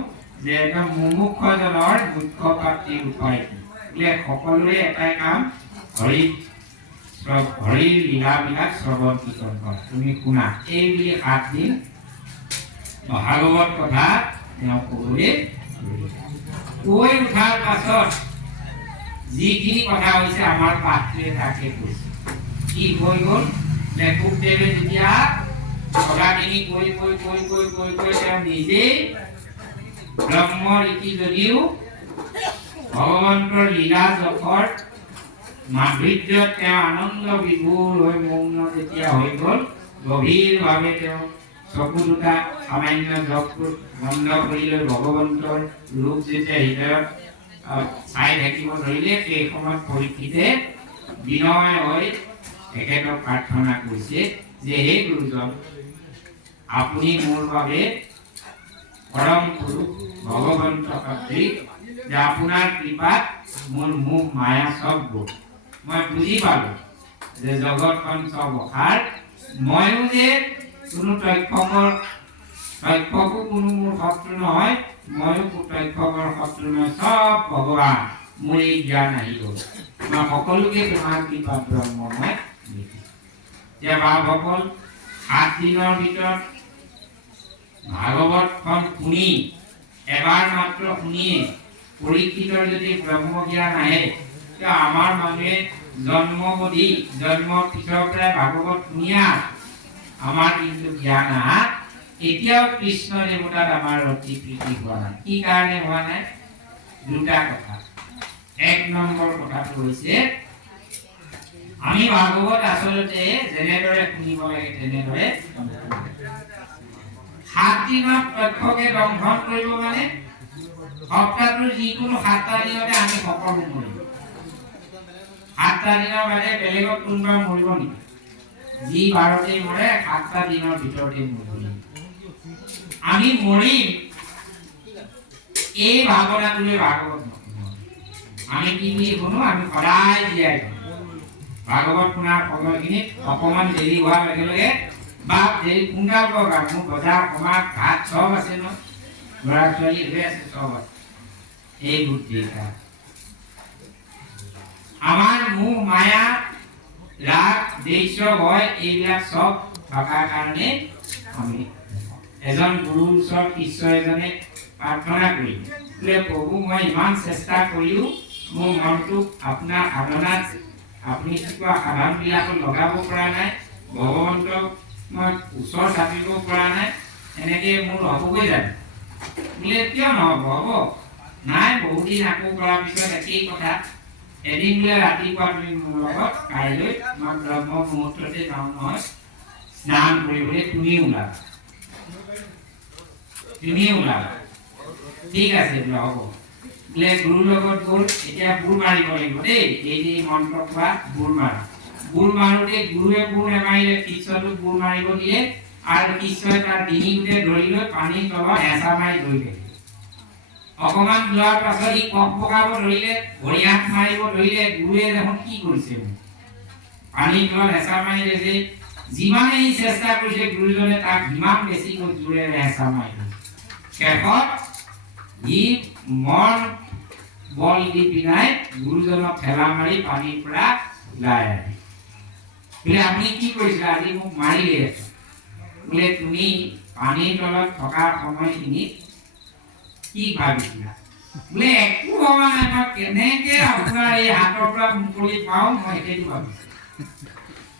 যে একদম মুমুক্ষজনৰ মুখ্য প্ৰাপ্তিৰ উপায় কি। বোলে সকলোৰে এটাই কাম, হৰিৰ লীলাবিলাক শ্ৰৱণ কীৰ্তন কৰা, তুমি শুনা। এই বুলি 7 দিন ভাগৱত কথা তেওঁ ক'বলৈ কৈ উঠাৰ পাছত যিখিনি কথা হৈছে আমাৰ পাঠটোৱে তাকে কৈছে। কি হৈ গ'ল? শুকদেৱে যেতিয়া কথাখিনি কৈ তেওঁ নিজেই ব্ৰহ্ম ৰীতি যদিও ভগৱন্তৰ লীলা জপৰ মাধুৰ্যত তেওঁ আনন্দ বিভোৰ হৈ মৌন যেতিয়া হৈ গ'ল, গভীৰভাৱে তেওঁ চকু দুটা সামান্য জপ বন্ধ কৰি লৈ ভগৱন্তৰ ৰূপ যেতিয়া হৃদয়ত চাই থাকিব ধৰিলে, সেই সময়ত পৰীক্ষিতে বিনয় হৈ তেখেতক প্ৰাৰ্থনা কৰিছে যে হে গুৰুজন, আপুনি মোৰ বাবে পৰম পুৰুষ ভগৱন্ত সদৃশ, যে আপোনাৰ কৃপাত মোৰ মোহ মায়া চব গ'ল। মই বুজি পালো যে জগতখন চব অসাৰ, ময়ো যে কোনো তক্ষকো কোনো মোৰ শত্ৰু নহয়, ময়ো তক্ষকৰ শত্ৰু নহয়, চব ভগৱান। মোৰ এই জ্ঞান আহি গ'ল, মই সকলোকে তোমাৰ কৃপাত ব্ৰহ্মময় দেখিছোঁ। যে ভাৱসকল 7 দিনৰ ভিতৰত ভাগৱতখন শুনি, এবাৰ মাত্ৰ শুনিয়ে পৰীক্ষিতৰ যদি ব্ৰহ্মজ্ঞান আহে, তেতিয়া আমাৰ মানুহে জন্মৰ পিছৰ পৰাই ভাগৱত শুনিয়া আমাৰ কিন্তু জ্ঞান আহা এতিয়াও কৃষ্ণ দেৱতাত আমাৰ অতি প্ৰীতি হোৱা নাই। কি কাৰণে হোৱা নাই? 2টা কথা। 1 নম্বৰ কথাটো হৈছে, আমি ভাগৱত আচলতে যেনেদৰে শুনিব লাগে তেনেদৰে 7 দিনত তক্ষকে দংশন কৰিব, মানে সপ্তাহটোৰ যিকোনো 7টা দিনতে আমি সকলো মৰিম। 7টা দিনৰ বাদে বেলেগত কোনোবা মৰিব নেকি? যি বাৰতেই মৰে 7টা দিনৰ ভিতৰতে মৰিম। আমি মৰিম এই ভাৱনাটোৱে ভাগৱত নশুনো। আমি কি বুলি শুনো? আমি সদায় জীয়াই থাকো। ভাগৱত শুনাৰ সময়খিনিত অকণমান দেৰি হোৱাৰ লগে লগে বাপ দেৰি সোনকাল কৰক, মোৰ বজাৰ সমাজ ঘাট চব আছে ন, ল'ৰা ছোৱালী হৈ আছে, চব আছে। এই বুদ্ধিটা আমাৰ মোহ মায়া ৰাগ দ্বেষ ভয় এইবিলাক চব থকাৰ কাৰণে আমি এজন গুৰুৰ ওচৰত শিষ্য এজনে প্ৰাৰ্থনা কৰি, প্ৰভু মই ইমান চেষ্টা কৰিও মোৰ মনটোক আপোনাৰ সাধনাত আপুনি শিকোৱা সাধনবিলাকত লগাব পৰা নাই, ভগৱন্তক মই ওচৰ চাপিব পৰা নাই, এনেকৈ মোৰ হ'বগৈ জানো? বোলে কিয় নহ'ব? হ'ব নাই, বহুদিন আকৌ কৰাৰ পিছত একেই কথা। এদিন বোলে ৰাতিপুৱা তুমি মোৰ লগত কাইলৈ মই ব্ৰহ্ম মুহূৰ্ততে যাওঁ নহয় স্নান কৰিবলৈ, তুমি ওলাবা। ঠিক আছে বোলে, হ'ব বোলে। গুৰুৰ লগত গ'ল, এতিয়া বুৰ মাৰিব লাগিব দেই, এই যে মন্ত্ৰ কোৱা বুৰ মাৰা। বুৰ মাৰোতে গুৰুৱে বুৰ নেমাৰিলে শিষ্যটো বুৰ মাৰিব দিয়ে আৰু শিষ্যই তাৰ ডিঙিতে ধৰি লৈ পানীৰ তলত হেঁচা মাৰি ধৰিলে অকমান যোৱাৰ পাছত ই কক পকাব ধৰিলে ভৰিয়াত মাৰিব ধৰিলে গুৰুৱে দেখোন কি কৰিছে পানীৰ তলত হেঁচা মাৰি দিছে যিমানে ই চেষ্টা কৰিছে গুৰুজনে তাক সিমান বেছিকৈ জোৰেৰে হেঁচা মাৰিলে শেষত ই মন বল দি পিনাই গুৰুজনক ঠেলা মাৰি পানীৰ পৰা ওলাই আহে বোলে আপুনি কি কৰিছিলে আজি মোক মাৰিলে বোলে তুমি পানীৰ তলত থকা সময়খিনি কি ভাবিছিলা বোলে একো ভবা নাই মই কেনেকে আপোনাৰ এই হাতৰ পৰা মুকলি পাওঁ মই সেইটো ভাবিছোঁ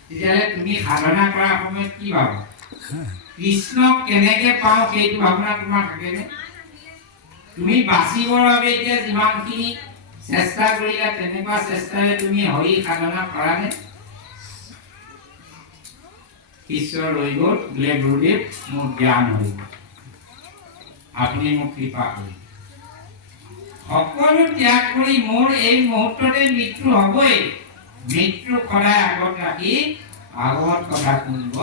তেতিয়াহ'লে তুমি সাধনা কৰা সময়ত কি ভাবা কৃষ্ণক কেনেকে পাওঁ সেইটো ভাৱনা তোমাৰ থাকেনে তুমি বাচিবৰ বাবে এতিয়া যিমানখিনি চেষ্টা কৰিলা তেনেকুৱা চেষ্টাৰে তুমি হৰি সাধনা কৰানে ঈশ্বৰ ৰৈ গ'ল বোলে গুৰুদেৱ মোৰ জ্ঞান হৈ গ'ল আপুনি মোক কৃপা কৰিলে সকলো ত্যাগ কৰি মোৰ এই মুহূৰ্ততে মৃত্যু হ'বই মৃত্যু সদায় আগত ৰাখি ভাগৱত কথা শুনিব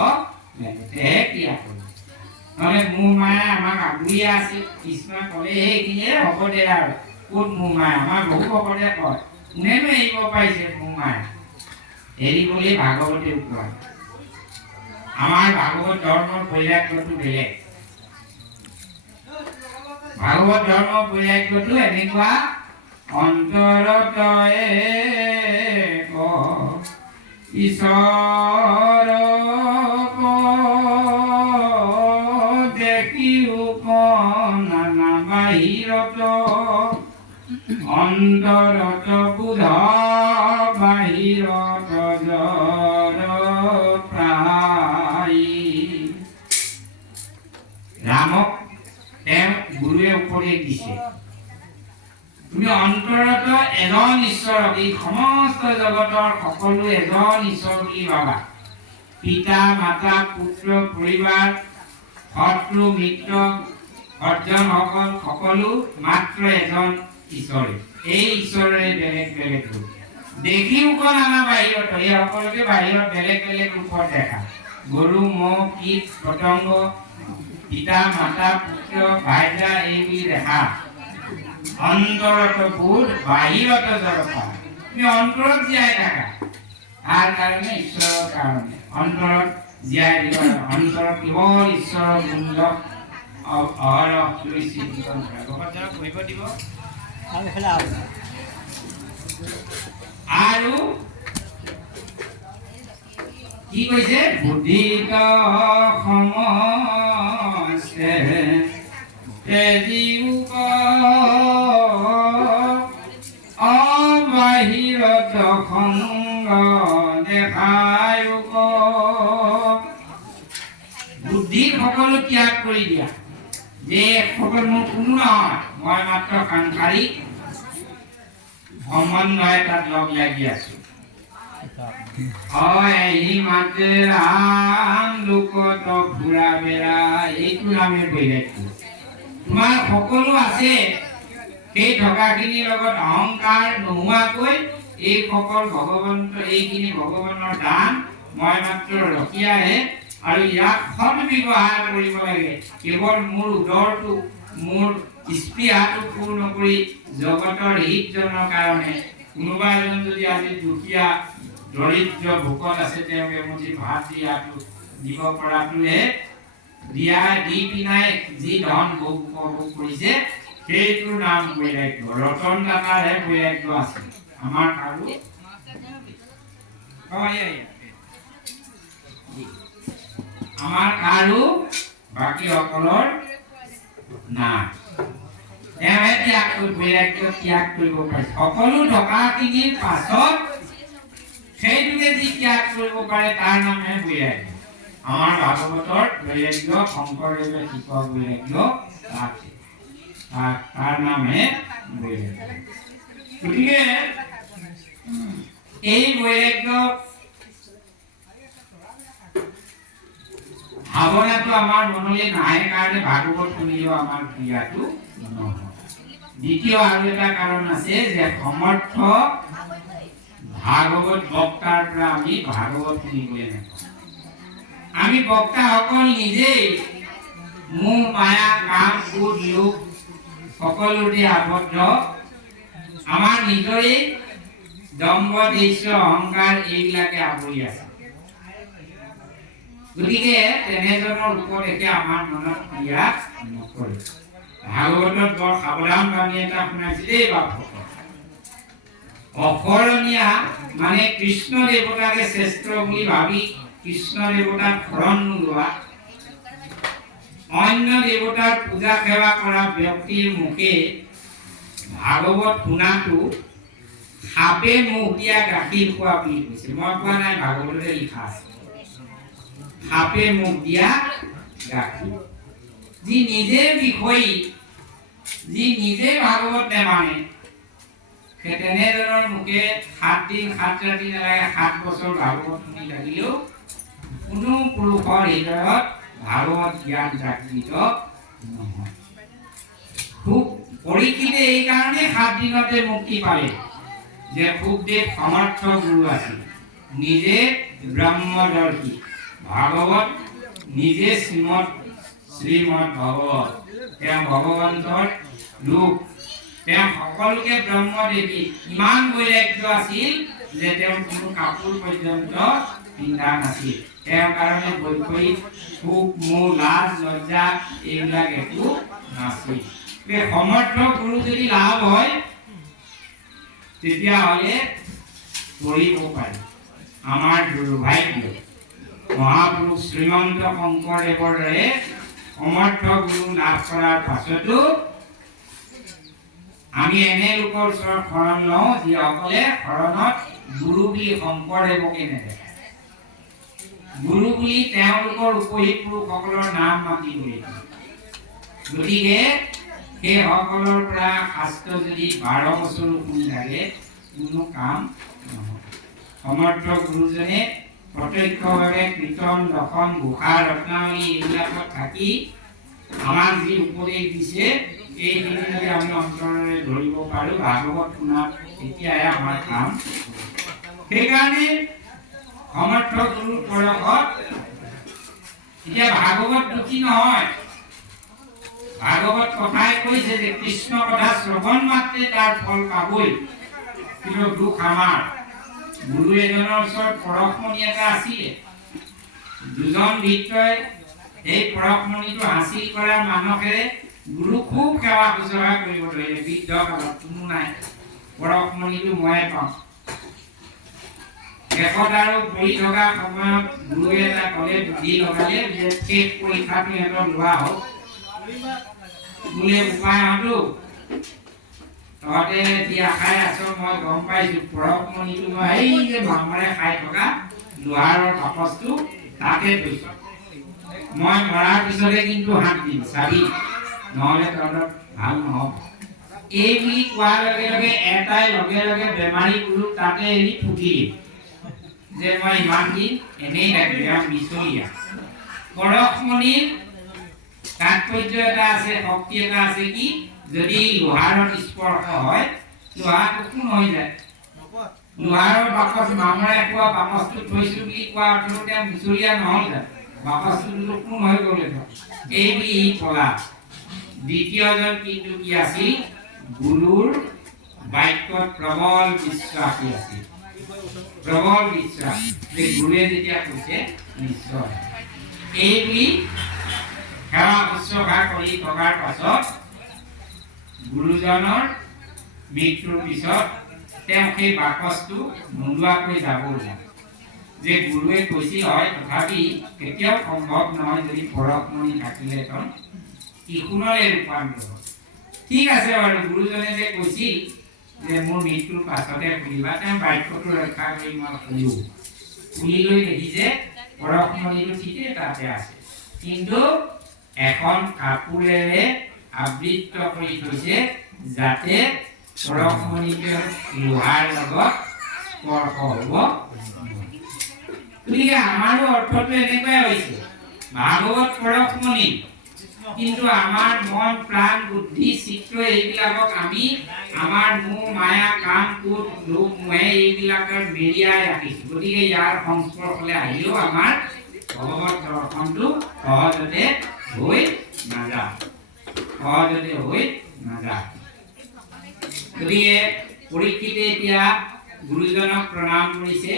তেতিয়াহে ক্ৰিয়া কৰিব নহ'লে মোৰ মায়ে আমাক আগুৰিয়ে আছে কৃষ্ণই ক'লে সেইখিনিয়ে হ'ব দে আৰু ক'ত মোৰ মায়ে আমাৰ বহু ভকতে কয় কোনেনো এৰিব পাৰিছে মোৰ মায়ে এৰিবলৈ ভাগৱতে কোৱা আমাৰ ভাগৱত ধৰ্মৰ বৈৰাগ্যটো বেলেগ ভাগৱত ধৰ্মৰ বৈৰাগ্যটো এনেকুৱা অন্তৰত ঈশ্বৰ দেখিও নানা বাহিৰত অন্তৰত বুধ বাহিৰত জৰ প্ৰায় ৰামক তেওঁ গুৰুৱে উপদেশ দিছে তুমি অন্তৰত এজন ঈশ্বৰক এই সমস্ত জগতৰ সকলো এজন ঈশ্বৰ বুলি ভাবা পিতা মাতা পুত্ৰ পৰিবাৰ শত্ৰু মিত্ৰ সজ্জনসকল সকলো মাত্ৰ এজন ঈশ্বৰে এই ঈশ্বৰৰে বেলেগ বেলেগ ৰূপ দেখিও নানা বাহিৰত এই সকলোকে বাহিৰত বেলেগ বেলেগ ৰূপত দেখা গৰু মহ কীট পতংগ পিতা মাতা পুত্ৰ ভাইজা এইবুলি দেখা অন্তৰত বুধ বাহিৰত জড়তা তুমি অন্তৰত জীয়াই থাকা তাৰ কাৰণে ঈশ্বৰৰ কাৰণে অন্তৰত জীয়াই দিব অন্তৰত কেৱল ঈশ্বৰৰ গুণ অহৰহ লৈ চিন্তন কৰা ভকতজনক কৰিব দিব আৰু কি কৈছে বুদ্ধিত সমস্তে অবাহিৰত সংগ দেখায় বুদ্ধি সকলো ত্যাগ কৰি দিয়া যে সকল মোৰ কোনো নহয় মই মাত্ৰ সাংসাৰিক সম্বন্ধই তাত লগ লাগি আছো এই মাতে ৰাম লোকত ঘূৰা বেৰা এইটো নামে বৈৰাগ্য তোমাৰ সকলো আছে সেই থকাখিনিৰ লগত অহংকাৰ নোহোৱাকৈ এই সকল ভগৱন্ত এইখিনি ভগৱানৰ দান মই মাত্ৰ ৰখিয়াহে আৰু ইয়াক সৎ ব্যৱহাৰ কৰিব লাগে কেৱল মোৰ উদৰটো মোৰ স্পৃহাটো পূৰ্ণ কৰি জগতৰ হিতজনৰ কাৰণে কোনোবা এজন যদি আজি দুখীয়া দৰিদ্ৰ ভোকত আছে তেওঁক এমুঠি ভাত দিব পৰাটোহে দিয়া দি পিনাই যি ধন ভোগ কৰিছে সেইটোৰ নাম বৈৰাগ্য ৰতন টাটাৰহে বৈৰাগ্য আছে আমাৰ কাৰো বাকী সকলৰ নাই তেওঁহে বৈৰাগ্য ত্যাগ কৰিব পাৰে সকলো থকাখিনিৰ পাছত সেইটোকে যি ত্যাগ কৰিব পাৰে তাৰ নামহে বৈৰাগ্য আমাৰ ভাগৱতৰ বৈৰাগ্য শংকৰদেৱে শিকোৱা বৈৰাগ্য আছে তাৰ নামহে বৈৰাগ্য গতিকে এই বৈৰাগ্য ভাৱনাটো আমাৰ মনলৈ নাহে কাৰণে ভাগৱত শুনিলেও আমাৰ ক্ৰিয়াটো নহয় দ্বিতীয় আৰু এটা কাৰণ আছে যে সমৰ্থ ভাগৱত বক্তাৰ পৰা আমি ভাগৱত শুনিবলৈ নাপাওঁ। আমি বক্তাসকল নিজেই মোহ মায়া কাম ক্ৰোধ লোভ সকলোতে আবদ্ধ। আমাৰ নিজৰে দম্ভ দৃশ্য অহংকাৰ এইবিলাকে আৱৰি আছে। গতিকে তেনেজনৰ ওপৰত এতিয়া আমাৰ মনত ক্ৰিয়া নকৰে। ভাগৱতত বৰ সাৱধান বাণী এটা শুনাইছে দেই বাপসকল। অকৰণীয়া মানে কৃষ্ণ দেৱতাকে শ্ৰেষ্ঠ বুলি ভাবি কৃষ্ণ দেৱতাক শৰণ নোলোৱা, অন্য দেৱতাৰ পূজা সেৱা কৰা ব্যক্তিৰ মুখে ভাগৱত শুনাটো সাপে মুখ দিয়া গাখীৰ খোৱা বুলি কৈছে। মই কোৱা নাই, ভাগৱততে লিখা আছে। সাপে মুখ দিয়া গাখীৰ। যি নিজে বিষয়ী, যি নিজে ভাগৱত নেমানে, সেই তেনেজনৰ মুখে 7 দিন 7 ৰাতি নালাগে 7 বছৰ ভাগৱত শুনি থাকিলেও কোনো পুৰুষৰ হৃদয়ত ভাগৱত জ্ঞান জাগৃত নহয়। খুব পৰীক্ষিতে এইকাৰণে 7 দিনতে মুক্তি পালে যে সুখদেৱ সমৰ্থ গুৰু আছিল, নিজে ব্ৰহ্মদৰ্শী। ভাগৱত নিজে শ্ৰীমদ ভগৱত, তেওঁ ভগৱন্তৰ ৰূপ। তেওঁ সকলোকে ব্ৰহ্মদেৱী। ইমান বৈৰাগ্য আছিল যে তেওঁ কোনো কাপোৰ পৰ্যন্ত পিন্ধা নাছিল। তেওঁৰ কাৰণে বৈষয়িক সুখ মোহ লাজ লজ্জা এইবিলাক একো নাছিল। সমৰ্থ গুৰু যদি লাভ হয় তেতিয়াহ'লে কৰিব পাৰি। আমাৰ দুৰ্ভাগ্য, মহাপুৰুষ শ্ৰীমন্ত শংকৰদেৱৰ দৰে সমৰ্থ গুৰু লাভ কৰাৰ পাছতো আমি এনে লোকৰ ওচৰত শৰণ লওঁ যিসকলে শৰণত গুৰু বুলি শংকৰদেৱকে নেদেখে। গুৰু বুলি তেওঁলোকৰ উপহিত পুৰুষসকলৰ নাম মাতিবলৈ। গতিকে সেইসকলৰ পৰা শাস্ত্ৰ যদি 12 বছৰো শুনি থাকে কোনো কাম নহয়। সমৰ্থ গুৰুজনে প্ৰত্যক্ষভাৱে কীৰ্তন দশম ঘোষা ৰত্নাৱলী এইবিলাকত থাকি আমাক যি উপদেশ দিছে এইখিনি যদি আমি অন্তৰেৰে ধৰিব পাৰোঁ, ভাগৱত শুনা তেতিয়াহে আমাৰ কাম। সেইকাৰণে সমৰ্থ গুৰুৰ পৰশত এতিয়া ভাগৱত দুখী নহয়। ভাগৱত কথাই কৈছে যে কৃষ্ণ কথা শ্ৰৱণ মাত্ৰে তাৰ ফল পাবই। কিন্তু দুখ আমাৰ, গুৰু এজনৰ ওচৰত পৰশমণি এটা আছিলে। দুজন ভিত্ৰই এই পৰশমণিটো হাসিল কৰাৰ মানসেৰে গুৰু খুব সেৱা শুশ্ৰূষা কৰিব ধৰিলে। বৃদ্ধ কালত কোনো নাই, পৰশমণিটো ময়ে পাওঁ। শেষত আৰু পঢ়ি থকা সময়ত গুৰুৱে এটা ক'লে, বুদ্ধি লগালে যে শেষ পৰীক্ষাটো সিহঁতৰ লোৱা হওক। বোলে উপায় হতো তহঁতে যি আশাই আছ মই গম পাইছোঁ। পৰশমণিটো মই এই যে বামৰে খাই থকা লোহাৰৰ বাকচটো তাতে থৈছোঁ। মই মৰাৰ পিছতে কিন্তু হাত দিম, চাবি, নহ'লে তহঁতৰ ভাল নহ'ব। এই বুলি কোৱাৰ লগে লগে এটাই লগে লগে বেমাৰী গুৰুক তাতে এৰি ফুটি দিম যে মই ইমান দিন এনেই থাকিম, মিছলীয়া। পৰশমণিৰ তাৎপৰ্য এটা আছে, শক্তি এটা আছে কি, যদি লোহাৰত স্পৰ্শ হয় লোহাটো কোন হৈ যায়। লোহাৰৰ বাকচ মামৰে খোৱা বাকচটো থৈছোঁ বুলি কোৱা অৰ্থটো তেওঁ মিছলীয়া নহ'ল জানো, বাকচটো কোন হৈ গ'লে। এই বুলি ই ক'লা। দ্বিতীয়জন কিন্তু কি আছিল, গুৰুৰ বাক্যত প্ৰবল বিশ্বাসী আছিল। প্ৰবল বিশ্বাস যে গুৰুৱে যেতিয়া কৈছে নিশ্চয়। এই বুলি সেৱা শুশ্ৰূষা কৰি থকাৰ পাছত গুৰুজনৰ মৃত্যুৰ পিছত তেওঁ সেই বাকচটো নোলোৱাকৈ যাব লাগে। যে গুৰুৱে কৈছিল হয়, তথাপি কেতিয়াও সম্ভৱ নহয় যদি পৰশমণি থাকিলেহেঁতেন ইখুনৰে ৰূপান্তৰ। ঠিক আছে বাৰু, গুৰুজনে যে কৈছিল যে মোৰ মৃত্যুৰ পাছতে খুলিবা, তেওঁ বাক্যটো ৰক্ষা কৰি মই খুলিলোঁ। খুলি লৈ দেখি যে পৰশমণিটো ঠিকেই তাতে আছে, কিন্তু এখন কাপোৰেৰে আবৃত কৰি থৈছে যাতে পৰশমণিটো লোহাৰ লগত স্পৰ্শ হ'ব। গতিকে আমাৰো অৰ্থটো এনেকুৱাই হৈছে, ভাগৱত পৰশমণি কিন্তু আমাৰ মন প্ৰাণ বুদ্ধি চিত্ৰ এইবিলাকক আমি আমাৰ মোহ মায়া কাম ক্ৰোধ লোভ মোহে এইবিলাকৰ মেৰিয়াই ৰাখিছোঁ। গতিকে ইয়াৰ সংস্পৰ্শলৈ আহিলেও আমাৰ ভগৱত দৰ্শনটো সহজতে হৈ নাযায়, সহজতে হৈ নাযায়। গতিকে পৰীক্ষিতে এতিয়া গুৰুজনক প্ৰণাম কৰিছে।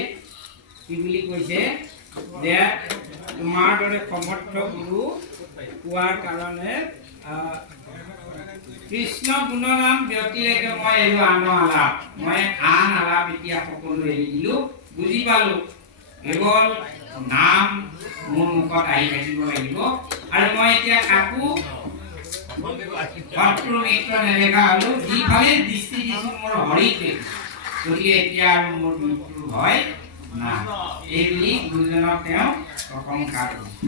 কি বুলি কৈছে যে তোমাৰ দৰে সমৰ্থ গুৰু পোৱাৰ কাৰণে কৃষ্ণ গুণনাম ব্যতিৰেকে মই এৰো আন আলাপ, মই আন আলাপ এতিয়া সকলো এৰি দিলোঁ, বুজি পালোঁ কেৱল নাম মোৰ মুখত আহি থাকিব লাগিব। আৰু মই এতিয়া কাকো শত্ৰু মিত্ৰ নেদেখা হ'লো, যিফালে দৃষ্টি দিছোঁ মোৰ হৰিক দেখি। গতিকে এতিয়া আৰু মোৰ মৃত্যুৰ ভয় নাই, এই বুলি গুৰুজনক তেওঁ প্ৰশংসা কৰিছে।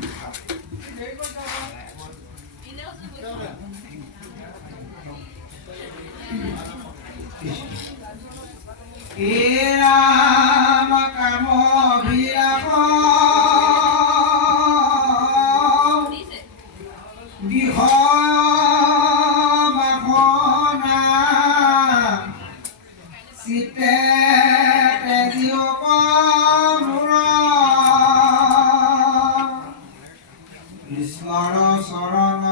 ৰাম কাম বিলাস বাসনা চিতে তেজিয়ক মূৰ কৃষ্ণৰ চৰণ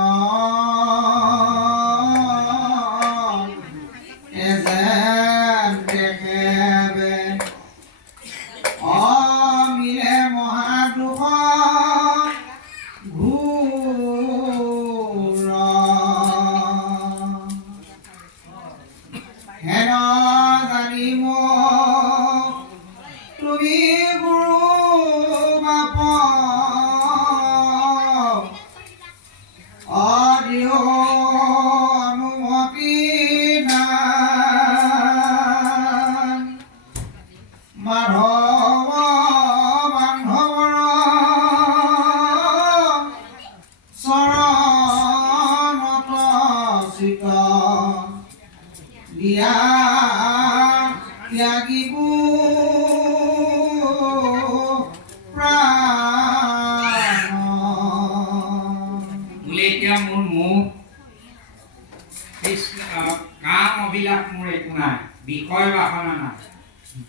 কাম অভিলাষ মোৰ একো নাই, বিষয় বাসনা নাই।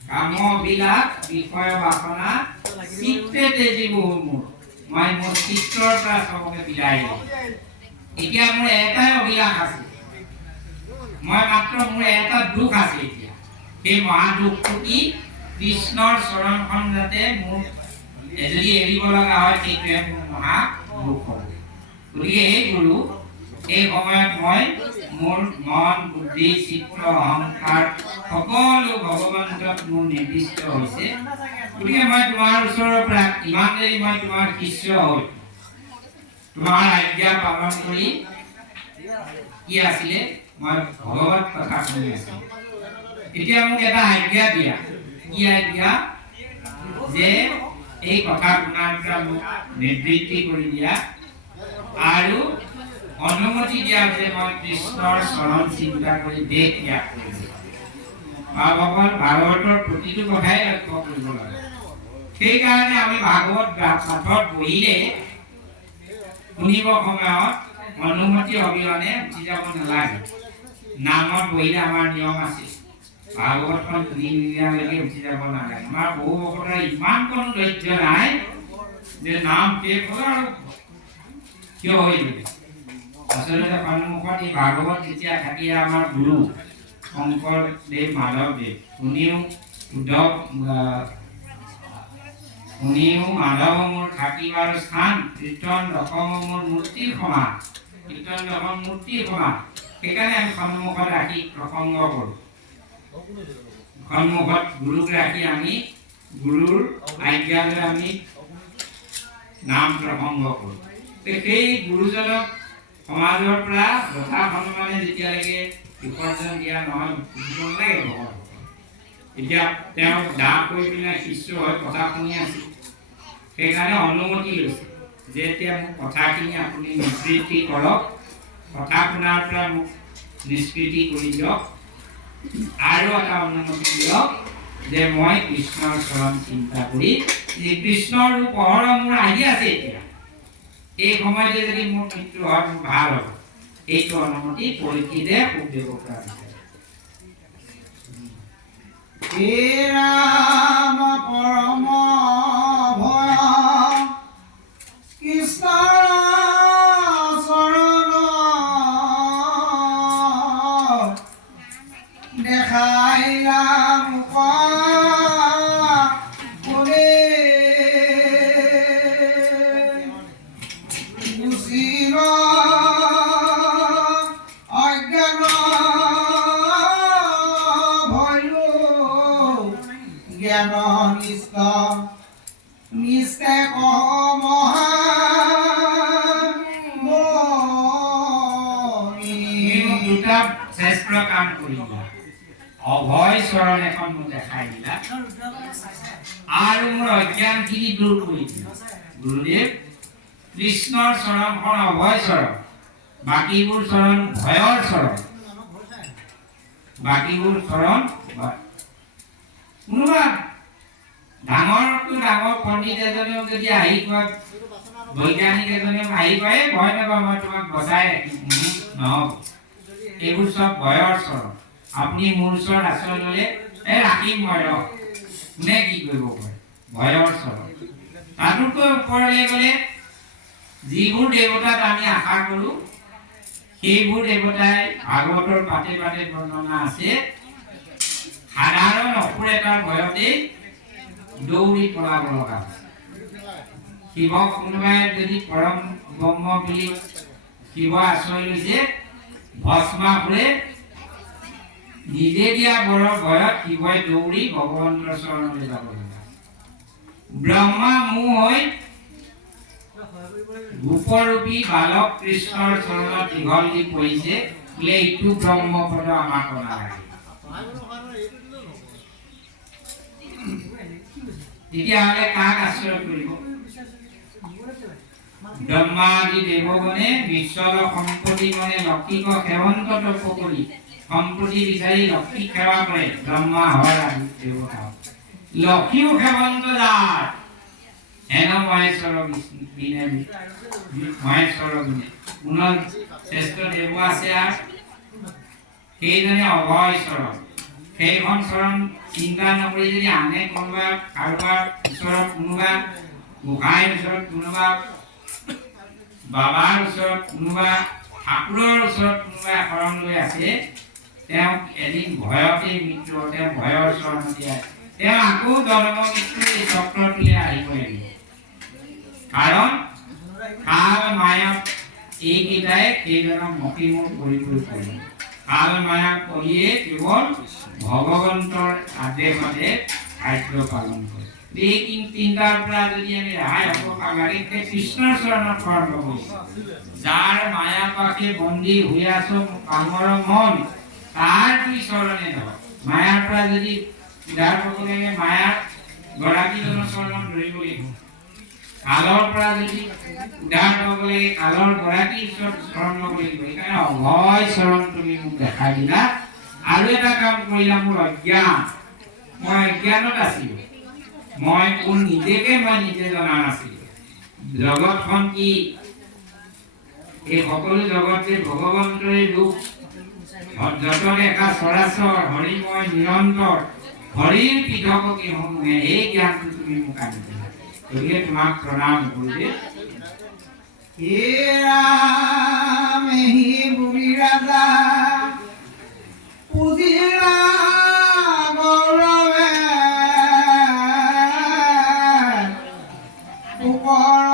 কাম অভিলাষ বিষয় বাসনা চিত্তে তেজি বহু মোৰ, মই মোৰ চিত্ৰৰ পৰা চবকে বিলাই দিওঁ। এতিয়া মোৰ এটাই অভিলাষ আছে, মই মাত্ৰ মোৰ এটা দুখ আছে এতিয়া। সেই মহাদুখটো কি? কৃষ্ণৰ চৰণখন যাতে মোৰ যদি এৰিব লগা হয় সেইটোৱে মোৰ মহা দুখ হ'ব। গতিকে এই গুৰু এই সময়ত মই মোৰ মন বুদ্ধি চিত্ৰ অহংকাৰ সকলো ভগৱন্তত মোৰ নিৰ্দিষ্ট হৈছে। গতিকে মই তোমাৰ ওচৰৰ পৰা ইমান দেৰি মই তোমাৰ শিষ্য হৈ তোমাৰ আজ্ঞা পালন কৰি কি আছিলে মই ভগৱত কথা শুনি আছিলোঁ। এতিয়া মোক এটা আজ্ঞা দিয়া। কি আজ্ঞা? যে এই কথা শুনাৰ পৰা মোক নিবৃত্তি কৰি দিয়া আৰু অনুমতি দিয়া যে মই কৃষ্ণৰ চৰণ চিন্তা কৰি দেশ ত্যাগ কৰিম। ভগৱান ভাগৱতৰ প্ৰতিটো কথাই লক্ষ্য কৰিব লাগে। সেইকাৰণে আমি ভাগৱত পাঠত বহিলে শুনিব সময়ত অনুমতি অবিহনে উঠি যাব নালাগে। নামত বহিলে আমাৰ নিয়ম আছে, ভাগৱতখন শুনি নিয়ালৈকে উঠি যাব নালাগে। আমাৰ বহু ভকতৰ ইমান কোনো ধৈৰ্য নাই যে নাম শেষ হ'ল আৰু থিয় হৈ দিলে। আচলতে সন্মুখত এই ভাগৱত যেতিয়া থাকি আমাৰ গুৰু শংকৰদেৱ মাধৱদেৱ শুনিও মাধৱ মোৰ থাকিবাৰ স্থান, কীৰ্তন দশম মোৰ মূৰ্তিৰ সমান, কীৰ্তন দশম মূৰ্তিৰ সমান। সেইকাৰণে আমি সন্মুখত ৰাখি প্ৰসংগ কৰোঁ। সন্মুখত গুৰুক ৰাখি আমি গুৰুৰ আজ্ঞা লৈ আমি নাম প্ৰসংগ কৰোঁ। সেই গুৰুজনক সমাজৰ পৰা যথা সন্মানে যেতিয়ালৈকে বিসৰ্জন দিয়া নহয় বুজিব নালাগে ভগৱান। এতিয়া তেওঁ দাস কৰি পিনে শিষ্য হৈ কথা শুনি আছিল, সেইকাৰণে অনুমতি লৈছে যে এতিয়া মোক কথাখিনি আপুনি নিষ্কৃতি কৰক, কথা শুনাৰ পৰা মোক নিষ্কৃতি কৰি দিয়ক। আৰু এটা অনুমতি দিয়ক যে মই কৃষ্ণৰ চৰণ চিন্তা কৰি যে কৃষ্ণৰ ৰূপ পোহৰ মোৰ আহি আছে এতিয়া। এই সময়তে যদি মোৰ মৃত্যু হয় মোৰ ভাল হ'ব এইটো অনুমতি পৰীক্ষিতে সুখদেৱক দিছে হে ৰাম পৰম ভয় কৃষ্ণ চৰণ দেখাইলাম কোনে বুজিল অজ্ঞান ভয়ো জ্ঞান নিষ্ঠ নিষ্ঠে কমহা দুটা শ্ৰেষ্ঠ কাম কৰিলা অভয় চৰণ এখন মোক দেখাই দিলা আৰু মোৰ অজ্ঞানখিনি দূৰ কৰি দিলা গুৰুদেৱ কৃষ্ণৰ চৰণখন অভয় চৰণ বাকীবোৰ চৰণ ভয়ৰ চৰণ বাকীবোৰ চৰণ কোনোবা ডাঙৰটো ডাঙৰ পণ্ডিত এজনেও যদি আহি কোৱা বৈজ্ঞানিক এজনেও আহি পায় ভয় নাপাব মই তোমাক বচাই ৰাখিম নহ'ব এইবোৰ চব ভয়ৰ চৰণ আপুনি মোৰ ওচৰত আশ্ৰয় ল'লে ৰাখিম মই কোনে কি কৰিব পাৰে ভয়ৰ চৰণ তাতোতকৈ ওপৰলৈ গ'লে যিবোৰ দেৱতাক আমি আশা কৰোঁ সেইবোৰ দেৱতাই ভাগৱতৰ পাতে পাতে বৰ্ণনা আছে সাধাৰণ অসুৰ এটাৰ ভয়তে দৌৰি পলাব লগা হৈছে শিৱক কোনোবাই যদি পৰম ব্ৰহ্ম বুলি শিৱ আশ্ৰয় লৈছে ভস্মাসুৰে নিজে দিয়া বৰৰ ভয়ত শিৱই দৌৰি ভগৱন্তৰ চৰণলৈ যাব লগা ব্ৰহ্মা মোহ হৈ গোপৰূপী বালক কৃষ্ণৰ চৰণত দীঘল দি পৰিছে বোলে ইটো ব্ৰহ্মপদ আমাক নালাগে তেতিয়াহ'লে কাক আশ্ৰয় কৰিব ব্ৰহ্মাদি দেৱগণে বিশ্বল সম্পত্তি মানে লক্ষীক সেৱন্ত তপ কৰি সম্পত্তি বিচাৰি লক্ষীক সেৱা কৰে ব্ৰহ্মা হয় আদি দেৱতা লক্ষীও সেৱন্ত যাৰ হেন মহেশ্বৰ বিনে মহেশ্বৰ বিনে কোনো শ্ৰেষ্ঠ দেৱ আছে আৰু সেইজনে অভয় চৰণ সেইখন চৰণ চিন্তা নকৰি যদি আনে কোনোবা কাৰোবাৰ ওচৰত কোনোবা গোসাঁইৰ ওচৰত কোনোবা বাবাৰ ওচৰত কোনোবা ঠাকুৰৰ ওচৰত কোনোবা শৰণ লৈ আছে তেওঁক এদিন ভয়তে মৃত্যু তেওঁ ভয়ৰ চৰণতে আছে তেওঁ আকৌ জন্ম মৃত্যু এই চক্ৰটোলৈ আহিব লাগিব কাৰণ কাল মায়া এইকেইটাই সেইজনক মকিমূৰ কৰিবলৈ কৰিলে কাল মায়া কৰিয়ে কেৱল ভগৱন্তৰ আদেশতে কাৰ্য পালন কৰে এই তিনিটাৰ পৰা যদি আমি ৰেহাই হ'ব লাগে কৃষ্ণৰ চৰণত শৰণ ল'ব যাৰ মায়া পাশে বন্দী হৈ আছো কামৰ মন তাৰ তুই চৰণে ধৰ মায়াৰ পৰা যদি উদ্ধাৰ পাব লাগে মায়াৰ গৰাকীজনৰ চৰণত ধৰিব লাগিব কালৰ পৰা যদি উদ্ধাৰ পাব লাগে কালৰ গৰাকীৰ ওচৰত চৰণ ল'ব লাগিব সেইকাৰণে অভয় চৰণ তুমি মোক দেখাই দিলা আৰু এটা কাম কৰিলা মোৰ অজ্ঞান মই অজ্ঞানত আছিলোঁ মই কোন নিজকে মই নিজে জনা নাছিলোঁ জগতখন কি এই সকলো জগত যে ভগৱন্তৰে ৰূপ যত দেখা চৰাচৰ হৰিময় নিৰন্তৰ হৰিৰ পৃথককে সমূহে এই জ্ঞানটো তুমি মোক আনি দিলা গতিকে তোমাক প্ৰণাম কৰোঁ হে ৰাম হি বুঢ়ী ৰাজা পুজিলা গৌৰৱে ওপৰ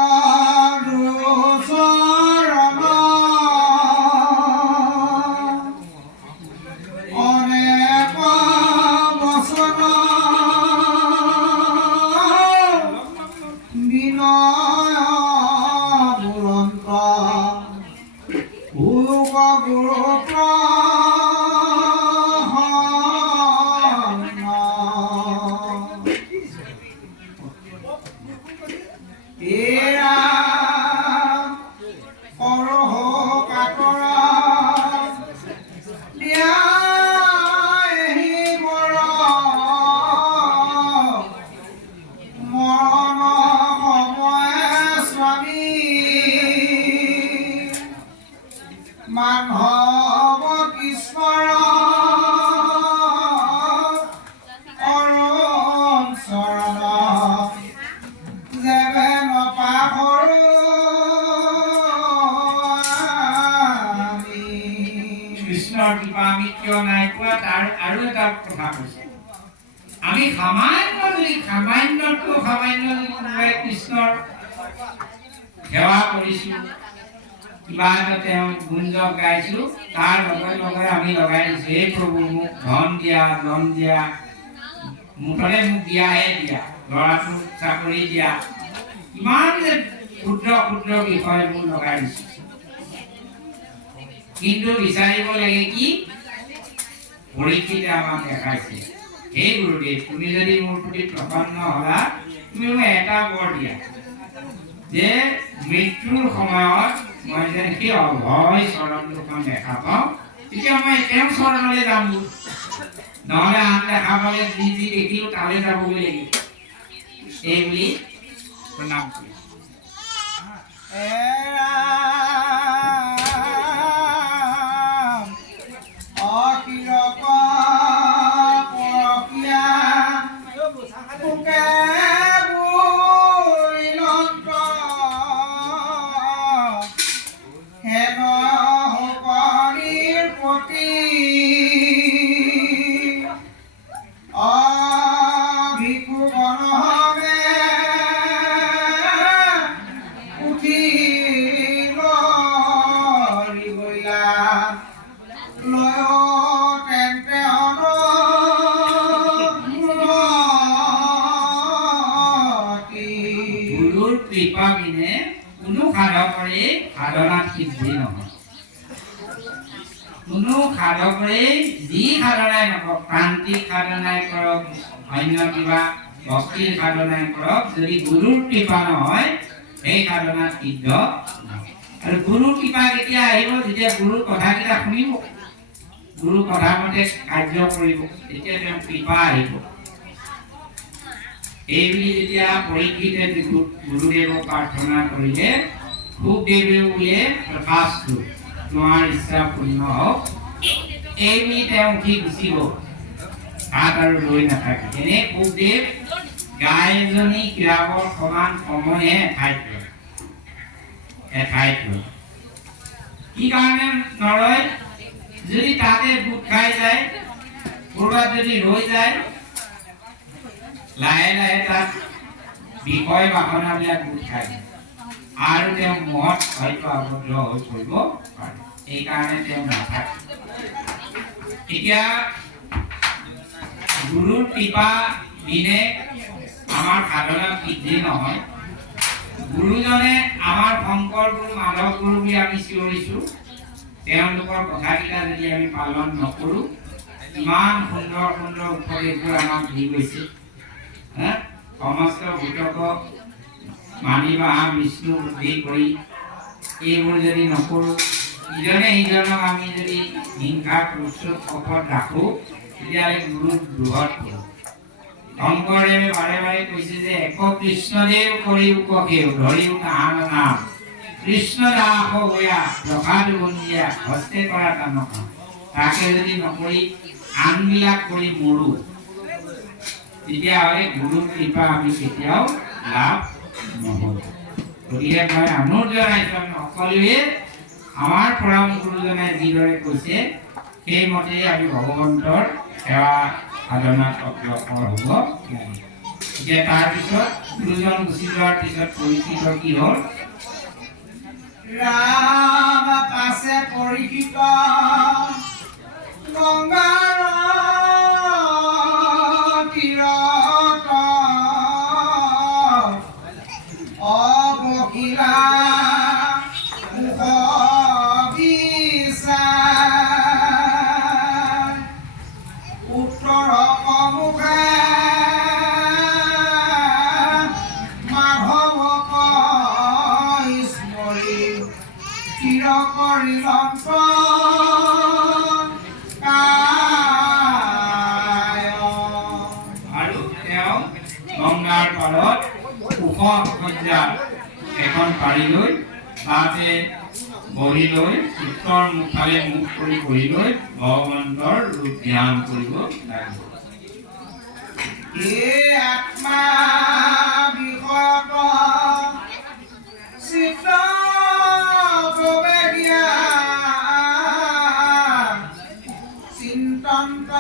দুচৰণ অনেক বচন বিনয় বুৰন্ত ভোগ গুৰুত্ব মৰণ সময় স্বামী মাধৱ কৃষ্ণৰ অৰুণ চৰণ যেন পাহৰো আমি। কৃষ্ণৰ কৃপা আমি কিয় নাই পোৱা তাৰ আৰু এটা কথা কৈছে। আমি সামান্য যদি কোনোবাই কৃষ্ণৰ সেৱা কৰিছো, কিবা এটা তেওঁ গুঞ্জক গাইছো, তাৰ লগে লগে আমি লগাই দিছো, হে প্ৰভু মোক ধন দিয়া, জন দিয়া, মুঠতে মোক দিয়াহে দিয়া, ল'ৰাটোক চাকৰি দিয়া, কিমান যে ক্ষুদ্ৰ ক্ষুদ্ৰ বিষয়বোৰ লগাই দিছো। কিন্তু বিচাৰিব লাগে কি? পৰীক্ষিতে আমাক দেখাইছে, হে গুৰুদেৱ, তুমি যদি মোৰ প্ৰতি প্ৰসন্ন হলা, তুমি মোক এটা বৰ দিয়া যে মৃত্যুৰ সময়ত মই যেন সেই অভয় চৰণ দুখন দেখা পাওঁ, তেতিয়া মই তেওঁৰ চৰণলৈ যাম, নহ'লে আন দেখা পালে যি যি দেখিলো তালৈ যাবগৈ লাগিব। এই বুলি প্ৰণাম কৰি কৃপা বিনে কোনো সাধকৰে সাধনাত সিদ্ধি নহয়। কোনো সাধকৰে যি সাধনাই নকৰক, প্ৰান্তিক সাধনাই কৰক, অন্য কিবা ভক্তিৰ সাধনাই কৰক, যদি গুৰুৰ কৃপা নহয় সেই সাধনাত সিদ্ধ নহয়। আৰু গুৰুৰ কৃপা কেতিয়া আহিব? যেতিয়া গুৰুৰ কথাকেইটা শুনিব, গুৰুৰ কথা মতে কাৰ্য কৰিব, তেতিয়া তেওঁৰ কৃপা আহিব। এইবুলি যেতিয়া পৰীক্ষিতে গুৰুদেৱক প্ৰাৰ্থনা কৰিলে, সুখদেৱেও বোলে তথাস্তু, তোমাৰ ইচ্ছা পূৰ্ণ হওক, এইবুলি তেওঁ উঠি গুচি গ'ল, তাত আৰু ৰৈ নাথাকে। এনে সুখদেৱ গাই এজনী ক্ৰীড়াবৰ সমান সময়হে এঠাইত ৰয়। কি কাৰণে নৰয়? যদি তাতে গোট খাই যায়, ক'ৰবাত যদি ৰৈ যায়, লাহে লাহে তাত বিষয় বাসনাবিলাক গোট খাই আৰু তেওঁ মহৎ হয়তো আবদ্ধ হৈ পৰিব পাৰে। এইকাৰণে তেওঁ নাথাকে। এতিয়া গুৰুৰ কৃপা বিনে আমাৰ সাধনা সিদ্ধি নহয়। গুৰুজনে আমাৰ শংকৰ গুৰু, মাধৱ গুৰু বুলি আমি চিঞৰিছো, তেওঁলোকৰ কথাকেইটা যদি আমি পালন নকৰোঁ, ইমান সুন্দৰ সুন্দৰ উপদেশবোৰ আমাক দি গৈছে। সমস্ত ভূতক মানিবা বিষ্ণু বুদ্ধি কৰি এইবোৰ যদি নকৰোঁ, ইজনে সিজনক আমি যদি হিংসা ক্ৰোধ কপট ৰাখোঁ, তেতিয়াহ'লে গুৰু দুহত কৰোঁ। শংকৰদেৱে বাৰে বাৰে কৈছে যে এক কৃষ্ণদেৱ কৰি উপকেও ধৰিও তাহান নাম, কৃষ্ণ দাস হৈয়া প্ৰসাদ বন্দিয়া হস্তে কৰা কামক, তাকে যদি নকৰি আনবিলাক কৰি মৰোঁ, তেতিয়াহ'লে গুৰুৰ কৃপা আমি কেতিয়াও লাভ নহ'ব। গতিকে মই অনুৰোধ জনাইছোঁ, আমি সকলোৱে আমাৰ পৰম গুৰুজনে যিদৰে কৈছে সেইমতে আমি ভগৱন্তৰ সেৱা সাধনাত অগ্ৰসৰ হ'ব লাগে। এতিয়া তাৰপিছত গুৰুজন গুচি যোৱাৰ পিছত পৰীক্ষিত কি হ'ল? ৰাম পাছে পৰীক্ষিত গংগাৰ তীৰত অৱকিলা উত্তৰ অমুখে মাধৱক স্মৰি চিৰ কৰি আৰু তেওঁ গংগাৰ পাৰত ওখ সজ্জা এখন পাৰি লৈ তাতে বহি লৈ উত্তৰ মুখফালে মুখ কৰি বহি লৈ ভগৱন্তৰ ৰূপ ধ্যান কৰিব লাগিব। আত্মা বিষয়ক চিত্ত প্ৰবেগীয়া চিন্তন্ত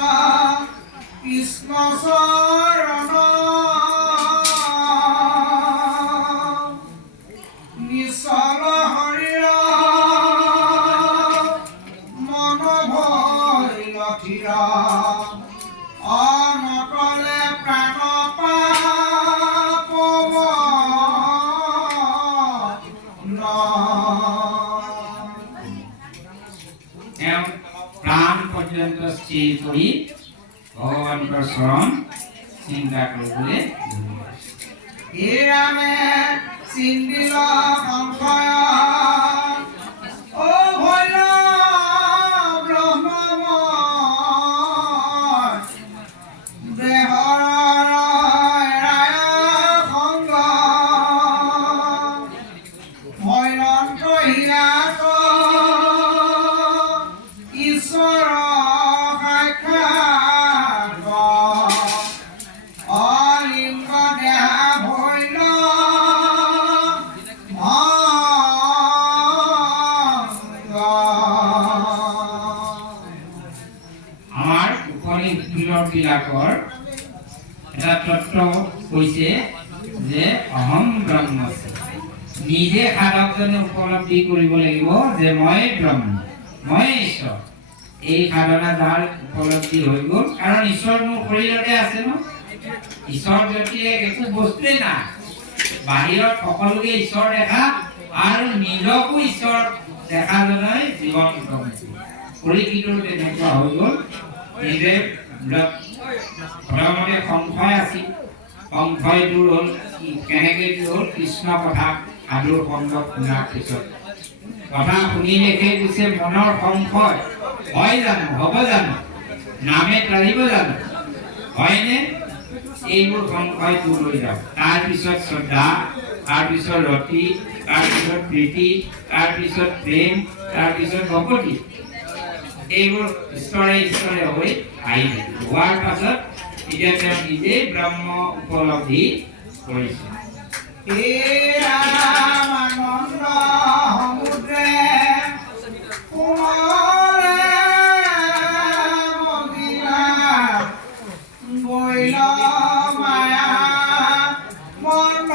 কৃষ্ণ চৰণ নিচল শৰীৰ মন ভয় লঠিৰ অনকলে প্ৰাণ পাপৱ তেওঁ প্ৰাণ পৰ্যন্ত স্থিৰ কৰি ভগৱন্তৰ চৰণ চিন্তা কৰিবলৈ হে ৰামে চিন্দিল সংশয় অ ভৈল ব্ৰহ্মময় দেহৰ এৰাই সংগ ভৈৰন্ত হিয়াত ঈশ্বৰ সাক্ষাৎ অলিংগ দেহা ভৈল আমাৰ উপনিষদবিলাকৰ এটা তত্ত্ব কৈছে যে অহম ব্ৰহ্মাস্মি। নিজে সাধকজনে উপলব্ধি কৰিব লাগিব যে মই ব্ৰহ্ম, মই ঈশ্বৰ। এই সাধনা যাৰ উপলব্ধি হৈ গ'ল, কাৰণ ঈশ্বৰ মোৰ শৰীৰতে আছে ন। ঈশ্বৰ ব্যতিৰেক একো বস্তুৱেই নাই। বাহিৰত সকলোকে ঈশ্বৰ দেখা আৰু নিজকো ঈশ্বৰ দেখাজনাই জীৱন পৰীক্ষিতৰ তেনেকুৱা হৈ গ'ল। নিজে প্ৰথমতে সংশয় আছিল, সংশয় দূৰ হ'ল। কেনেকৈ দূৰ হ'ল? কৃষ্ণ কথা সাধুৰ সংগত শুনাৰ পিছত কথা শুনি দেখে গৈছে মনৰ সংশয় হয় জানো, হ'ব জানো, নামে তাৰিব জানো, হয়নে? এইবোৰ সংশয় দূৰ হৈ যাওক। তাৰপিছত শ্ৰদ্ধা, তাৰপিছত ৰতি, তাৰপিছত প্ৰীতি, তাৰপিছত প্ৰেম, তাৰপিছত ভকতি। এইবোৰ ঈশ্বৰে ঈশ্বৰে হৈ আহি থাকিব। হোৱাৰ পাছত এতিয়া তেওঁ নিজেই ব্ৰহ্ম উপলব্ধি কৰিছে। হে ৰামানন্দ সমুদ্ৰে কোমলে মহিলা বৈল মায়া মন্দ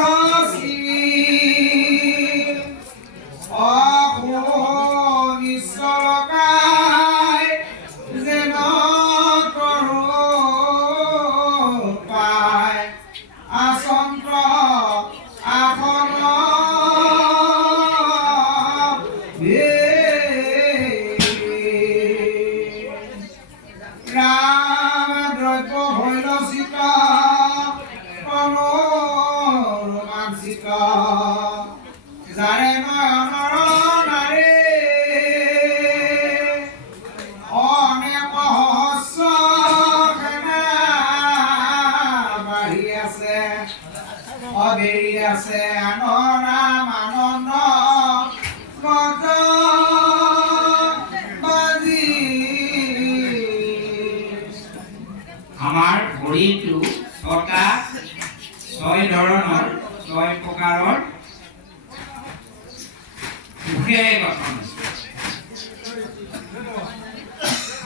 নিশ্চলকাই যেন কৰো পায় আসন্ত আসন ৰাম দ্ৰব্য হৈল চিত ৰোমাঞ্চিত যাৰে নয়নৰ নাৰী অনেক সহস্ৰ সেনা বাঢ়ি আছে অবেৰি আছে নাম আনন্দ গজ বাজি। আমাৰ ভৰিটো ছয় ধৰণৰ, ছয় প্ৰকাৰৰ মুখেৰে গঠন আছে।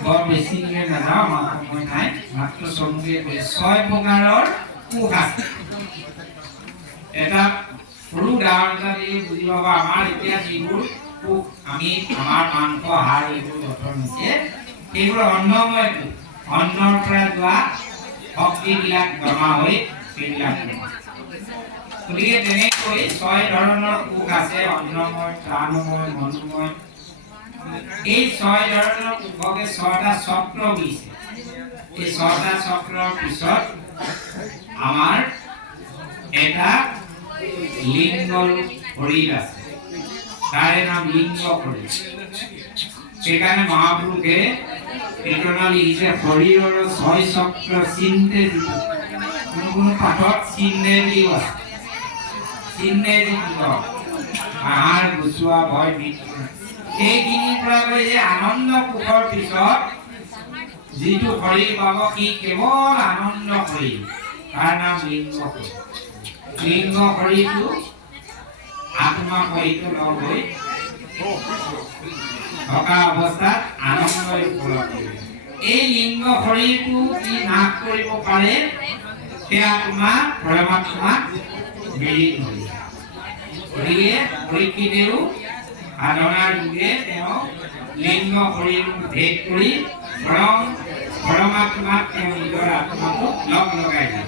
বৰ বেছি দিলে নাযাওঁ, আমাৰ সময় নাই, মাত্ৰ চমুকে কৈ 6 প্ৰকাৰৰ কোষ আছে। এটা সৰু উদাহৰণ এটা দি বুজি পাব। আমাৰ এতিয়া যিবোৰ কোষ আমি আমাৰ মাংস হাড় এইবোৰ গঠন হৈছে, সেইবোৰ অন্নময় কোষ। অন্নৰ পৰা যোৱা শক্তিবিলাক জমা হৈ সেইবিলাক গতিকে তেনেকৈ 6 ধৰণৰ কোষ আছে, অন্নময়, প্ৰাণময়, মনোময়। এই 6 ধৰণৰ কোষকে 6টা চক্ৰ বুলিছে। এই 6টা চক্ৰৰ পিছত আমাৰ এটা লিংগ শৰীৰ আছে, তাৰে নাম লিংগ শৰীৰ। সেইকাৰণে মহাপুৰুষে কীৰ্তনা লিখিছে শৰীৰৰ 6 চক্ৰ চিন্তে দিব। কোনো পাঠত চিন্তে দিব আছে, চিন্তে দিব আহাৰ গুচোৱা ভয় মৃত্যু সেইখিনিৰ পৰা গৈ যে আনন্দ সুখৰ পিছত যিটো শৰীৰ পাব সি কেৱল আনন্দ শৰীৰ, তাৰ নাম লিংগ শৰীৰ। লিংগ শৰীৰটো আত্মা শৰীৰটো লগ হৈ থকা অৱস্থাত আনন্দই উপলব্ধি। এই লিংগ শৰীৰটো যি নাশ কৰিব পাৰে সেয়া তোমাৰ পৰমাত্মা মিলি ধৰি। গতিকে পৰীক্ষিতেও সাধনাৰ যোগে তেওঁ লিংগ শৰীৰ ভেদ কৰি পৰমাত্মাক তেওঁ নিজৰ আত্মাটো লগ লগাই দিয়ে।